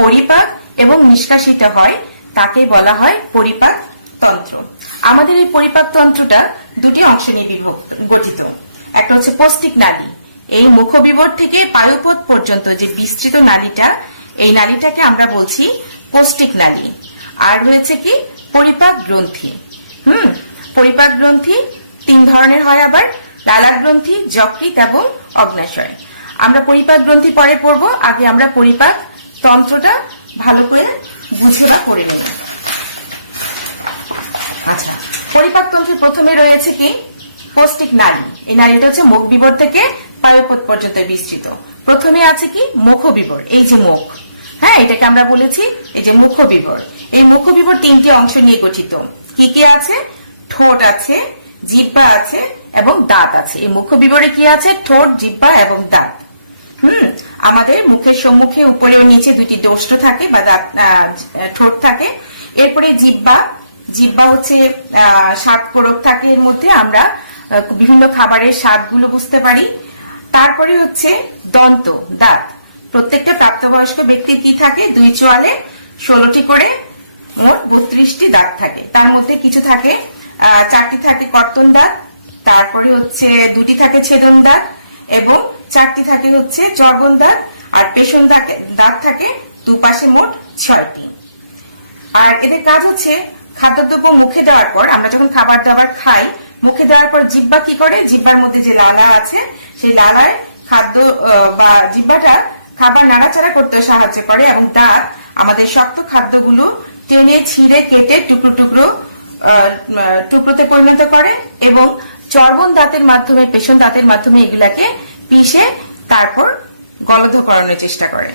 পরিপাক এবং নিষ্কাশিত হয়, তাকে বলা হয় পরিপাকতন্ত্র। আমাদের এই পরিপাকতন্ত্রটা দুটি অংশ নিয়ে গঠিত। একটা হচ্ছে পৌষ্টিক নালী, এই মুখবিবর থেকে পায়ুপথ পর্যন্ত যে বিস্তৃত নালীটা, এই নালীটাকে আমরা বলছি পৌষ্টিক নালী। আর রয়েছে কি পরিপাক গ্রন্থি। পরিপাক গ্রন্থি তিন ধরনের হয় আবার, লালাট গ্রন্থি, যকৃৎ এবং অগ্নাশয়। আমরা পরিপাক গ্রন্থি পরে পড়বো, আগে আমরা পরিপাক তন্ত্রটা ভালো করে বুঝে বা পড়ে নেব। আচ্ছা, পরিপাক তন্ত্রের প্রথমে রয়েছে কি পৌষ্টিক নালী। এই নালীটা হচ্ছে মুখ বিবর থেকে পায়ুপথ পর্যন্ত বিস্তৃত। প্রথমে আছে কি মুখবিবর, এই যে মুখ, হ্যাঁ, এটাকে আমরা বলেছি এই যে মুখবিবর। এই মুখবিবর তিনটি অংশ নিয়ে গঠিত। কি কি আছে? ঠোঁট আছে, জিহ্বা আছে এবং দাঁত আছে। এই মুখবিবরে কি আছে? ঠোঁট, জিহ্বা এবং দাঁত। আমাদের মুখের সম্মুখে উপরে ও নিচে দুটি ডোষ্ট থাকে বা দাঁত, ঠোঁট থাকে। এরপরে জিহ্বা হচ্ছে স্বাদ কোরক থাকে, এর মধ্যে আমরা বিভিন্ন খাবারের স্বাদগুলো বুঝতে পারি। তারপরে হচ্ছে দন্ত, দাঁত। প্রত্যেকটা প্রাপ্তবয়স্ক ব্যক্তির কি থাকে? দুই চোয়ালে 16টি করে মোট 32টি দাঁত থাকে। তার মধ্যে কিছু থাকে, 4টি থাকে কর্তন দাঁত, তারপরে হচ্ছে 2টি থাকে ছেদন দাঁত, এবং 4টি থাকে হচ্ছে চর্বণ দাঁত, আর পেষণ দাঁত থাকে দুপাশে মোট 6টি। আর এদের কাজ হচ্ছে খাদ্যদ্রব্য মুখে দেওয়ার পর, আমরা যখন খাবার দাবার খাই, মুখে দেওয়ার পর জিহ্বা কি করে? জিহ্বার মধ্যে যে লালা আছে, সেই লালায় খাদ্য বা জিহ্বাটা খাবার নাড়াচাড়া করতে সাহায্য করে, এবং দাঁত আমাদের শক্ত খাদ্যগুলো টেনে ছিঁড়ে কেটে টুকরোতে পরিণত করে, এবং চর্বণ দাঁতের মাধ্যমে, পেষণ দাঁতের মাধ্যমে এগুলাকে পিষে তারপর গলধকরণের চেষ্টা করে।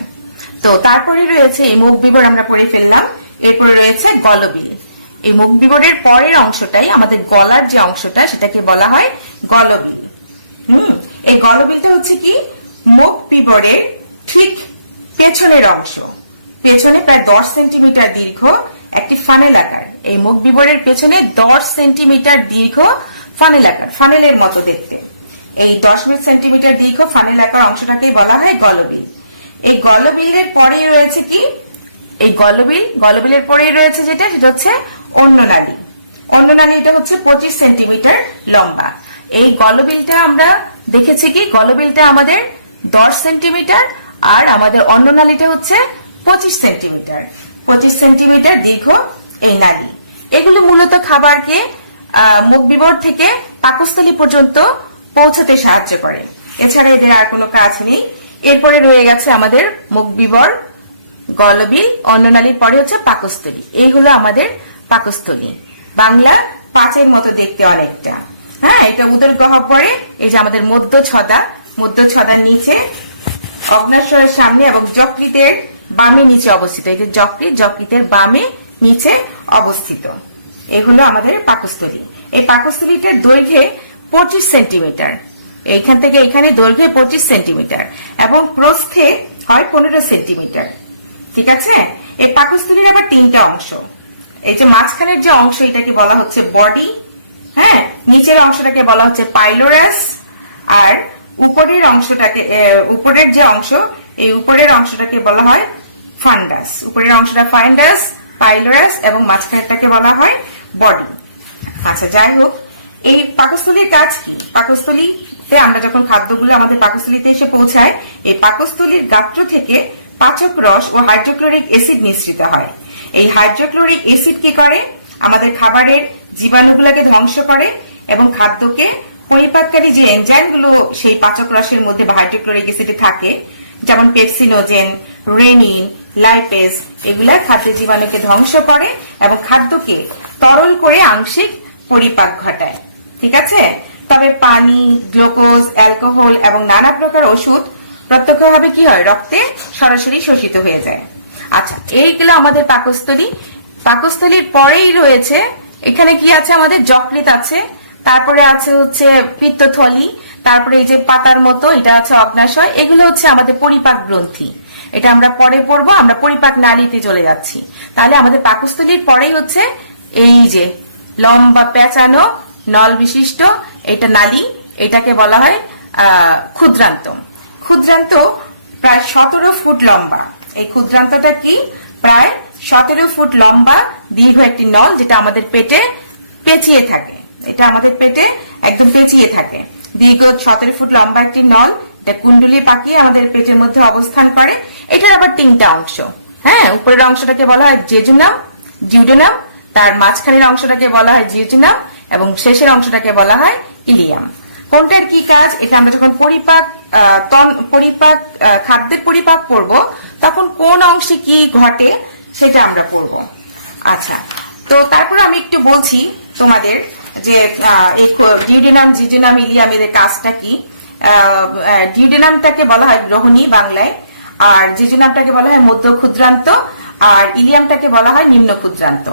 তো তারপরে রয়েছে এই মুখ বিবর, আমরা পড়ে ফেললাম। এরপরে রয়েছে গলবিল। এই মুখ বিবরের পরের অংশটাই, আমাদের গলার যে অংশটা, সেটাকে বলা হয় গলবিল। এই গলবিলটা হচ্ছে কি মুখ বিবরের ঠিক পেছনের অংশ, পেছনে প্রায় 10 সেন্টিমিটার দীর্ঘ একটি ফানেল আকার। এই মুখ বিবরের পেছনে 10 সেন্টিমিটার দীর্ঘ ফানেল আকার, ফানেলের মতো দেখতে। এই 10 সেন্টিমিটার দীর্ঘ ফানেল আকার অংশটাকে বলা হয় গলবিল। এই গলবিলের পরেই রয়েছে কি, এই গলবিলের পরেই রয়েছে যেটা, সেটা হচ্ছে অন্ননালী। অন্ননালী এটা হচ্ছে 25 সেন্টিমিটার লম্বা। এই গলবিলটা আমরা দেখেছি কি, গলবিলটা আমাদের 10 সেন্টিমিটার আর আমাদের অন্ননালীটা হচ্ছে 25 সেন্টিমিটার। 25 সেন্টিমিটার দীর্ঘ এই নালী। এগুলো মূলত খাবারকে মুখ বিবর থেকে পাকস্থলী পর্যন্ত পৌঁছাতে সাহায্য করে, এছাড়া এদের আর কোনো কাজ নেই। এরপরে রয়ে গেছে আমাদের মুখ বিবর, গলবিল, অন্ননালীর পরে হচ্ছে পাকস্থলী। এই হলো আমাদের পাকস্থলী, বাংলা পাঁচের মতো দেখতে অনেকটা। হ্যাঁ, এটা উদর গহ্বরে এই যে আমাদের মধ্যছদার নিচে, অগ্ন্যাশয়ের সামনে এবং যকৃতের বামে নিচে অবস্থিত। এই যে যকৃতের বামে নিচে অবস্থিত, এগুলো আমাদের পাকস্থলী। এই পাকস্থলীটার দৈর্ঘ্যে 25 সেন্টিমিটার, এইখান থেকে এখানে দৈর্ঘ্যে 25 সেন্টিমিটার এবং প্রস্থে হয় 15 সেন্টিমিটার। ঠিক আছে, এই পাকস্থলীর আবার 3টা অংশ। এই যে মাঝখানের যে অংশ, এটাকে বলা হচ্ছে বডি। হ্যাঁ, নিচের অংশটাকে বলা হচ্ছে পাইলোরাস, আর উপরের অংশটাকে, উপরের যে অংশ, এই উপরের অংশটাকে বলা হয় ফান্ডাস। উপরের অংশটা ফান্ডাস, পাইলোরাস এবং মাঝখানেরটাকে বলা হয় বডি। আচ্ছা, যাই হোক, এই পাকস্থলীর কাজ কি? পাকস্থলীতে আমরা যখন খাদ্যগুলো আমাদের পাকস্থলীতে এসে পৌঁছায়, এই পাকস্থলীর গাত্র থেকে পাচক রস ও হাইড্রোক্লোরিক অ্যাসিড নিঃসৃত হয়। এই হাইড্রোক্লোরিক অ্যাসিড কি করে? আমাদের খাবারের জীবাণুগুলোকে ধ্বংস করে এবং খাদ্যকে পরিপাককারী যে এনজাইমগুলো সেই পাচক রসের মধ্যে বা হাইড্রোক্লোরিক অ্যাসিডে থাকে, যেমন পেপসিনোজেন, রেনিন, লাইপেজ, এগুলা খাদ্যের জীবাণুকে ধ্বংস করে এবং খাদ্যকে তরল করে আংশিক পরিপাক ঘটায়। ঠিক আছে, তবে পানি, গ্লুকোজ, অ্যালকোহল এবং নানা প্রকার ওষুধ প্রত্যক্ষভাবে কি হয়? রক্তে সরাসরি শোষিত হয়ে যায়। আচ্ছা, এইগুলো আমাদের পাকস্থলী। পাকস্থলীর পরেই রয়েছে, এখানে কি আছে? আমাদের যকৃৎ আছে, তারপরে আছে হচ্ছে পিত্তথলি, তারপরে এই যে পাতার মতো এটা আছে অগ্ন্যাশয়। এগুলো হচ্ছে আমাদের পরিপাক গ্রন্থি। এটা আমরা পরে পড়বো, আমরা পরিপাক নালীতে চলে যাচ্ছি। তাহলে আমাদের পাকস্থলীর পরেই হচ্ছে এই যে লম্বা পেঁচানো নল বিশিষ্ট এটা নালী, এটাকে বলা হয় ক্ষুদ্রান্ত। ক্ষুদ্রান্ত প্রায় 17 ফুট লম্বা। এই ক্ষুদ্রান্তটা কি? প্রায় 17 ফুট লম্বা দীর্ঘ একটি নল, যেটা আমাদের পেটে পেঁচিয়ে থাকে। এটা আমাদের পেটে একদম পেঁচিয়ে থাকে। দীর্ঘ 17 ফুট লম্বা একটি নল, এটা কুণ্ডলী পাকিয়ে আমাদের পেটের মধ্যে অবস্থান করে। এটার আবার 3টা অংশ। হ্যাঁ, উপরের অংশটাকে বলা হয় জেজুনাম, জিউডেনাম, তার মাঝখানের অংশটাকে বলা হয় জিউজিনাম এবং শেষের অংশটাকে বলা হয় ইলিয়াম। কোনটার কি কাজ? এটা আমরা যখন খাদ্যের পরিপাক পড়বো, তখন কোন অংশে কি ঘটে সেটা আমরা পড়বো। আচ্ছা, তো তারপরে আমি একটু বলছি তোমাদের যে এই ডিউডেনাম, জিজুনাম, ইলিয়াম এদের কাজটা কি। ডিউডেনামটাকে বলা হয় গ্রহণী বাংলায়, আর জিজুনামটাকে বলা হয় মধ্য ক্ষুদ্রান্ত, আর ইলিয়ামটাকে বলা হয় নিম্ন ক্ষুদ্রান্ত।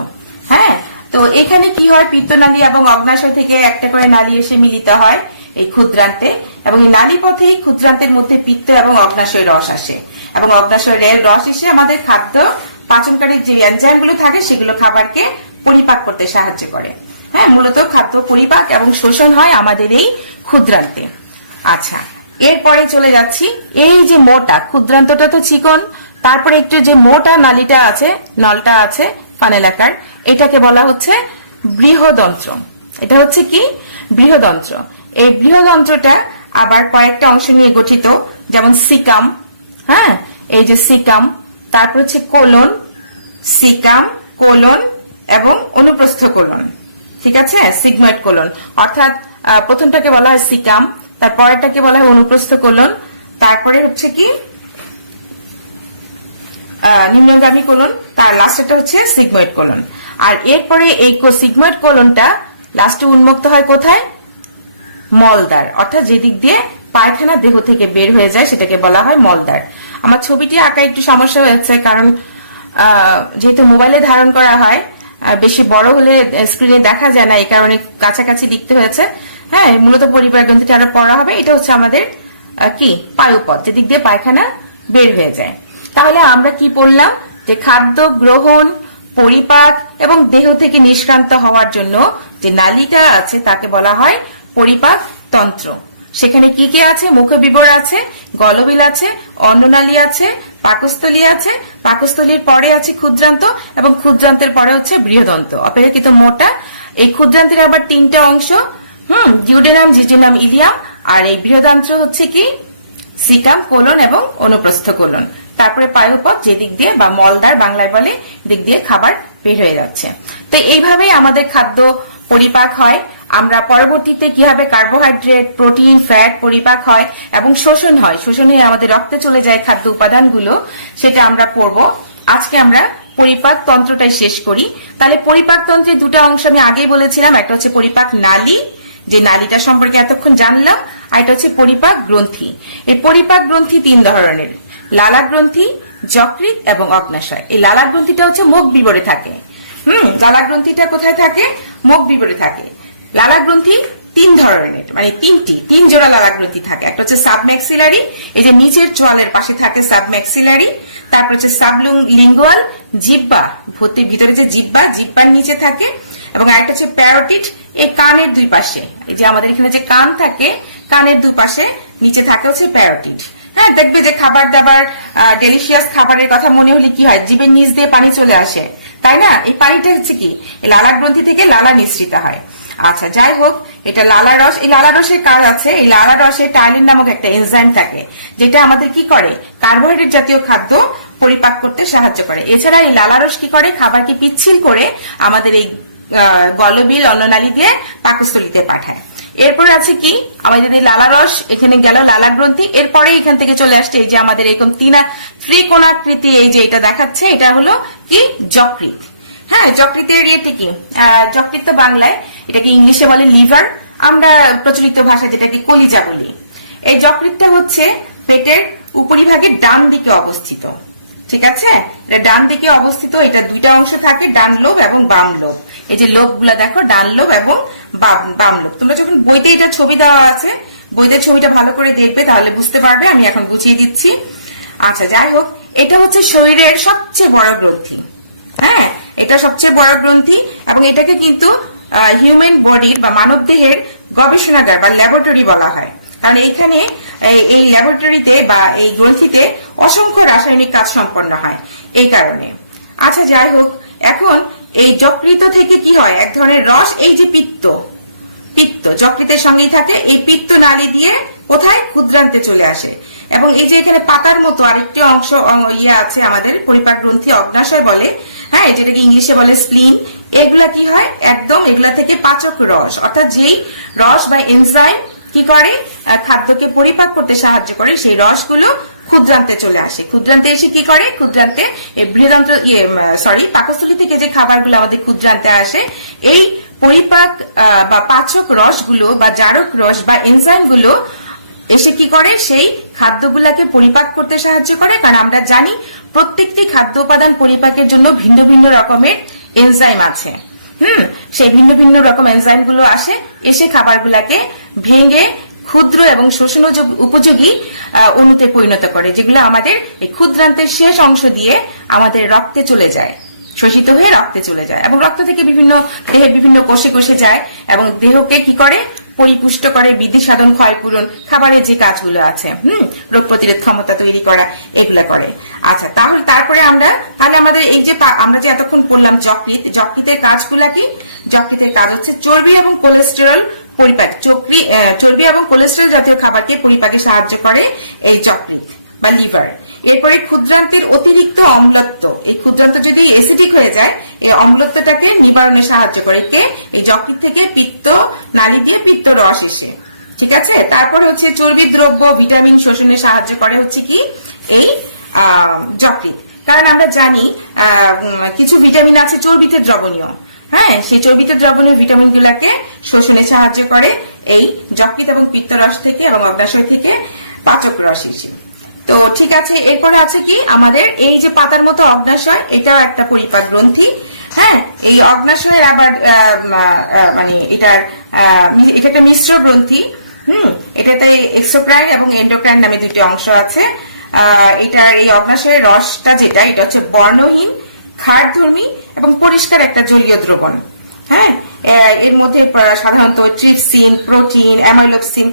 হ্যাঁ, তো এখানে কি হয়? পিত্তনালী এবং অগ্ন্যাশয় থেকে একটা করে নালী এসে মিলিত হয় এই ক্ষুদ্রান্তে, এবং এই নালী পথেই ক্ষুদ্রান্তের মধ্যে পিত্ত এবং অগ্ন্যাশয় রস আসে, এবং অগ্ন্যাশয়ের রস এসে আমাদের খাদ্য পাচনকারী যে এনজাইম গুলো থাকে সেগুলো খাবারকে পরিপাক করতে সাহায্য করে। হ্যাঁ, মূলত খাদ্য পরিপাক এবং শোষণ হয় আমাদের এই ক্ষুদ্রান্তে। আচ্ছা, এরপরে চলে যাচ্ছি, এই যে মোটা ক্ষুদ্রান্তটা তো চিকন, তারপরে একটু যে মোটা নালীটা আছে, নলটা আছে ফানেল আকার, এটাকে বলা হচ্ছে বৃহদন্ত্র। এটা হচ্ছে কি? বৃহদন্ত্র। এই বৃহদন্ত্রটা আবার কয়েকটা অংশ নিয়ে গঠিত, যেমন সিকাম। হ্যাঁ, এই যে সিকাম, তারপর হচ্ছে কোলন, সিকাম, কোলন এবং অনুপ্রস্থ কোলন। ঠিক আছে, সিগময়েড কোলন, অর্থাৎ প্রথমটাকে বলা হয় সিকাম, তারপরেরটাকে বলা হয় অনুপ্রস্থ কোলন, তারপরে হচ্ছে কি নিম্নগামী কোলন, তার লাস্টেরটা হচ্ছে সিগময়েড কোলন। আর এরপরে এই সিগময়েড কোলনটা লাস্টে উন্মুক্ত হয় কোথায়? মলদ্বার, অর্থাৎ যেদিক দিয়ে পায়খানা দেহ থেকে বের হয়ে যায় সেটাকে বলা হয় মলদ্বার। আমার ছবিটি আঁকা একটু সমস্যা হয়েছে, কারণ যেহেতু মোবাইলে ধারণ করা হয়, বেশি বড় হলে স্ক্রিনে দেখা যায় না, এই কারণে কাছাকাছি লিখতে হয়েছে। হ্যাঁ, মূলত পরিপাক গ্রন্থিটা আরো পড়া হবে। এটা হচ্ছে আমাদের কি? পায়ুপথ, যেদিক দিয়ে পায়খানা বের হয়ে যায়। তাহলে আমরা কি পড়লাম? যে খাদ্য গ্রহণ, পরিপাক এবং দেহ থেকে নিষ্ক্রান্ত হওয়ার জন্য যে নালীটা আছে তাকে বলা হয় পরিপাক তন্ত্র। সেখানে কি কি আছে? মুখবিবর আছে, গলবিল আছে, অন্ননালী আছে, পাকস্থলী আছে, পাকস্থলীর পরে আছে ক্ষুদ্রান্ত এবং ক্ষুদ্রান্তের পরে হচ্ছে বৃহদন্ত, অপেক্ষাকৃত মোটা। এই ক্ষুদ্রান্তের আবার তিনটা অংশ, ডিউডেনাম, জিজুনাম, ইলিয়াম। আর এই বৃহদান্ত্র হচ্ছে কি সিটাম, কোলন এবং অনুপ্রস্থ কোলন। তারপরে পায়ুপথ, যেদিক দিয়ে বা মলদ্বার বাংলায় বলে, দিক দিয়ে খাবার বের হয়ে যাচ্ছে। তো এইভাবেই আমাদের খাদ্য পরিপাক হয়। আমরা পরবর্তীতে কিভাবে কার্বোহাইড্রেট, প্রোটিন, ফ্যাট পরিপাক হয় এবং শোষণ হয়, শোষণ হয়ে আমাদের রক্তে চলে যায় খাদ্য উপাদানগুলো, সেটা আমরা পড়বো। আজকে আমরা পরিপাক তন্ত্রটাই শেষ করি। তাহলে পরিপাক তন্ত্রের দুটো অংশ আমি আগেই বলেছিলাম, একটা হচ্ছে পরিপাক নালী, যে নালীটা সম্পর্কে এতক্ষণ জানলাম, আর এটা হচ্ছে পরিপাক গ্রন্থি। এই পরিপাক গ্রন্থি তিন ধরনের, লালা গ্রন্থি, যকৃৎ এবং অগ্নাশয়। এই লালা গ্রন্থিটা হচ্ছে মুখ বিবরে থাকে। লালা গ্রন্থিটা কোথায় থাকে? মুখ বিবরে থাকে। লালা গ্রন্থি তিন ধরনের, মানে তিন জোড়া লালা গ্রন্থি থাকে। একটা হচ্ছে সাবম্যাক্সিলারি, এই যে নিচের চোয়ালের পাশে থাকে সাবম্যাক্সিলারি। তারপর হচ্ছে সাবলিঙ্গুয়াল, জিহ্বা, ভর্তির ভিতরে যে জিহ্বার নিচে থাকে। এবং আরেকটা হচ্ছে প্যারোটিড, এই কানের দুই পাশে, এই যে আমাদের এখানে যে কান থাকে, কানের দুপাশে নিচে থাকে হচ্ছে প্যারোটিড। হ্যাঁ, দেখবে যে খাবার দাবার, ডেলিশিয়াস খাবারের কথা মনে হলে কি হয়? জিভের নিচ দিয়ে পানি চলে আসে, তাই না? এই পানিটা হচ্ছে কি এই লালা গ্রন্থি থেকে লালা নিঃসৃত হয়। আচ্ছা, যাই হোক, এটা লালা রস। এই লালা রসের কাজ আছে, এই লালা রসে টাইলিন নামক একটা এনজাইম থাকে, যেটা আমাদের কি করে? কার্বোহাইড্রেট জাতীয় খাদ্য পরিপাক করতে সাহায্য করে। এছাড়া এই লালা রস কি করে? খাবারকে পিচ্ছিল করে আমাদের এই গলবিল, অন্ননালী দিয়ে পাকস্থলীতে পাঠায়। এরপর আছে কি আমাদের এই লালা রস, এখানে গেল লালা গ্রন্থি। এরপরে এখান থেকে চলে আসছে এই যে আমাদের এরকম ত্রিকোণাকৃতি, এই যে এটা দেখাচ্ছে, এটা হলো কি যকৃৎ। হ্যাঁ, যকৃতের ইয়েটি কি? যকৃৎ তো বাংলায়, এটাকে ইংলিশে বলে লিভার, আমরা প্রচলিত ভাষায় যেটাকে কলিজা বলি। এই যকৃৎটা হচ্ছে পেটের উপরিভাগের ডান দিকে অবস্থিত। ঠিক আছে, এটা ডান দিকে অবস্থিত। এটা দুইটা অংশ থাকে, ডান লোব এবং বাম লোব। এই যে লোব গুলা দেখো, ডান লোব এবং বাম লোব। তোমরা যখন বইতে এটা ছবি দেওয়া আছে, বইতে ছবিটা ভালো করে দেখবে, তাহলে বুঝতে পারবে। আমি এখন বুঝিয়ে দিচ্ছি। আচ্ছা, যাই হোক, এটা হচ্ছে শরীরের সবচেয়ে বড় গ্রন্থি। হ্যাঁ, এটা সবচেয়ে বড় গ্রন্থি এবং এটাকে কিন্তু হিউম্যান বডির বা মানব দেহের গবেষণাগার বা ল্যাবরেটরি বলা হয়। কারণ এখানে এই ল্যাবরেটরিতে বা এই গ্রন্থিতে অসংখ্য রাসায়নিক কাজ সম্পন্ন হয় এই কারণে। আচ্ছা, যাই হোক, এখন এই যকৃৎ থেকে কি হয়? এক ধরনের রস, এই যে পিত্ত যকৃতের সঙ্গেই থাকে। এই পিত্ত নালী দিয়ে কোথায়? ক্ষুদ্রান্তে চলে আসে। এবং এই যে এখানে পাতার মতো আরেকটি অংশ আছে আমাদের পরিপাক গ্রন্থি, অগ্নাশয় বলে। হ্যাঁ, যেটাকে ইংলিশে বলে স্প্লিন। এগুলা কি হয়? একদম এগুলা থেকে পাচক রস, অর্থাৎ যেই রস বা এনজাইম কি করে খাদ্যকে পরিপাক করতে সাহায্য করে, সেই রসগুলো ক্ষুদ্রান্তে চলে আসে। ক্ষুদ্রান্তে এসে কি করে? ক্ষুদ্রান্তে বৃহদন্ত্র পাকস্থলী থেকে যে খাবারগুলো আমাদের ক্ষুদ্রান্তে আসে, এই পরিপাক বা পাচক রসগুলো বা জারক রস বা এনজাইম গুলো এসে কি করে? সেই খাদ্যগুলাকে পরিপাক করতে সাহায্য করে। কারণ আমরা জানি প্রত্যেকটি খাদ্য উপাদান পরিপাকের জন্য ভিন্ন ভিন্ন রকমের এনজাইম আছে। সেই ভিন্ন ভিন্ন রকম এনজাইম গুলো আসে, এসে খাবারগুলাকে ভেঙে ক্ষুদ্র এবং শোষণ উপযোগী অণুতে পরিণত করে, যেগুলো আমাদের এই ক্ষুদ্রান্তের শেষ অংশ দিয়ে আমাদের রক্তে চলে যায়, শোষিত হয়ে রক্তে চলে যায় এবং রক্ত থেকে দেহের বিভিন্ন কোষে কোষে যায় এবং দেহকে কি করে? পরিপুষ্ট করে, বৃদ্ধি সাধন, ক্ষয়পূরণ, খাবারের যে কাজগুলো আছে, রোগ প্রতিরোধ ক্ষমতা তৈরি করা, এগুলা করে। আচ্ছা, তারপরে তাহলে আমাদের এই যে আমরা যে এতক্ষণ পড়লাম যকৃতের কাজগুলা কি? যকৃতের কাজ হচ্ছে চর্বি এবং কোলেস্টেরল পরিপাক, চর্বি এবং কোলেস্টেরল জাতীয় খাবারকে পরিপাকে সাহায্য করে এই যকৃৎ বা লিভার। এরপরে ক্ষুদ্রান্তের অতিরিক্ত অম্লত্ব, এই ক্ষুদ্রান্ত যদি অ্যাসিডিক হয়ে যায়, এই অম্লত্বটাকে নিবারণে সাহায্য করে কে? এই যকৃৎ থেকে পিত্ত নালী দিয়ে পিত্ত রস এসে। ঠিক আছে, তারপরে হচ্ছে চর্বি দ্রব্য, ভিটামিন শোষণে সাহায্য করে হচ্ছে কি? এই যকৃৎ। কারণ আমরা জানি কিছু ভিটামিন আছে চর্বিতে দ্রবণীয়। হ্যাঁ, সেই চর্বিতে দ্রবণীয় ভিটামিন গুলাকে শোষণে সাহায্য করে এই যকৃৎ এবং পিত্ত রস থেকে এবং অগ্নাশয় থেকে পাচক রস এসে। তো ঠিক আছে, এরপরে আছে কি আমাদের এই যে পাতার মতো অগ্নাশয়, এটাও একটা পরিপাক গ্রন্থি। হ্যাঁ, এই অগ্নাশয়ের আবার মানে এটা একটা মিশ্র গ্রন্থি। এটাতে এক্সোক্রাইন এবং এন্ডোক্রাইন নামে দুটি অংশ আছে। এটার এই অগ্নাশয়ের রসটা যেটা, এটা হচ্ছে বর্ণহীন ক্ষারধর্মী এবং পরিষ্কার একটা জলীয় দ্রবণ। হ্যাঁ, এর মধ্যে সাধারণত ট্রিপসিন, প্রোটিন, অ্যামাইলোপসিন,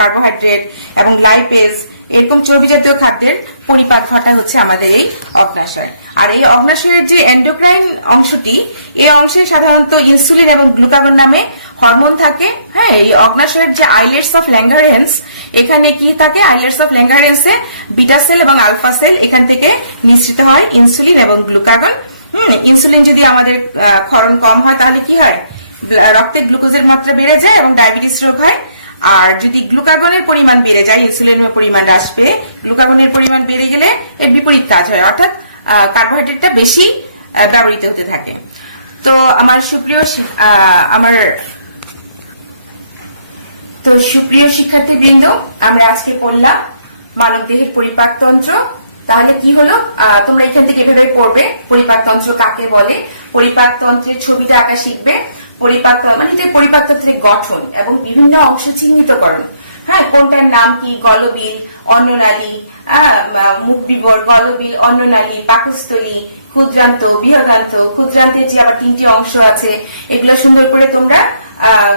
কার্বোহাইড্রেট এবং লাইপেজ এরকম চর্বি জাতীয় খাদ্যের পরিপাক ঘটা হচ্ছে আমাদের এই অগ্নাশয়। আর এই অগ্নাশয়ের যে এন্ডোক্রাইন অংশটি, এই অংশে সাধারণত ইনসুলিন এবং গ্লুকাগন নামে হরমোন থাকে। হ্যাঁ, এই অগ্নাশয়ের যে আইলেটস অফ ল্যাঙ্গারেন্স, এখানে কি থাকে? আইলেটস অফ ল্যাঙ্গারেন্সে বিটা সেল এবং আলফা সেল এখান থেকে নিঃসৃত হয় ইনসুলিন এবং গ্লুকাগন। ইনসুলিন যদি আমাদের ক্ষরণ কম হয় তাহলে কি হয়? রক্তে গ্লুকোজের মাত্রা বেড়ে যায় এবং ডায়াবেটিস রোগ হয়। আর যদি গ্লুকাগনের পরিমাণ বেড়ে যায়, ইনসুলিনের পরিমাণ হ্রাস পেয়ে গ্লুকাগনের পরিমাণ বেড়ে গেলে এর বিপরীত কাজ হয়, অর্থাৎ কার্বোহাইড্রেটটা বেশি ব্যবহৃত হতে থাকে। তো আমার সুপ্রিয় শিক্ষার্থীবৃন্দ, আমরা আজকে পড়লাম মানব দেহের পরিপাকতন্ত্র। তাহলে কি হলো? তোমরা এখান থেকে এভাবে পড়বে, পরিপাকতন্ত্র কাকে বলে, পরিপাকতন্ত্রের ছবিটা আঁকা শিখবে। পরিপাকতন্ত্রের গঠন এবং বিভিন্ন অংশ চিহ্নিতকরণ। হ্যাঁ, কোনটার নাম কি? গলবিল, অন্ননালী, মুখবিবর, গলবিল, অন্ননালী, পাকস্থলী, ক্ষুদ্রান্ত, বৃহদান্ত। ক্ষুদ্রান্তের যে আবার 3টি অংশ আছে, এগুলো সুন্দর করে তোমরা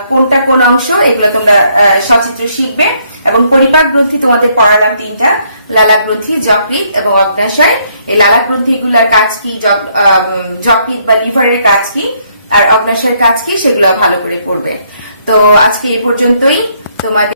কোনটা কোন অংশ এগুলো তোমরা সচিত্র শিখবে। এবং পরিপাক গ্রন্থি তোমাদের পড়ালাম 3টা, লালা গ্রন্থি, যকৃৎ এবং অগ্নাশয়। এই লালা গ্রন্থি গুলার কাজ কি, যকৃৎ বা লিভারের কাজ কি, আর অগ্নাশয়ের কাজ কি, সেগুলো ভালো করে পড়বে। তো আজকে এই পর্যন্তই। তোমাদের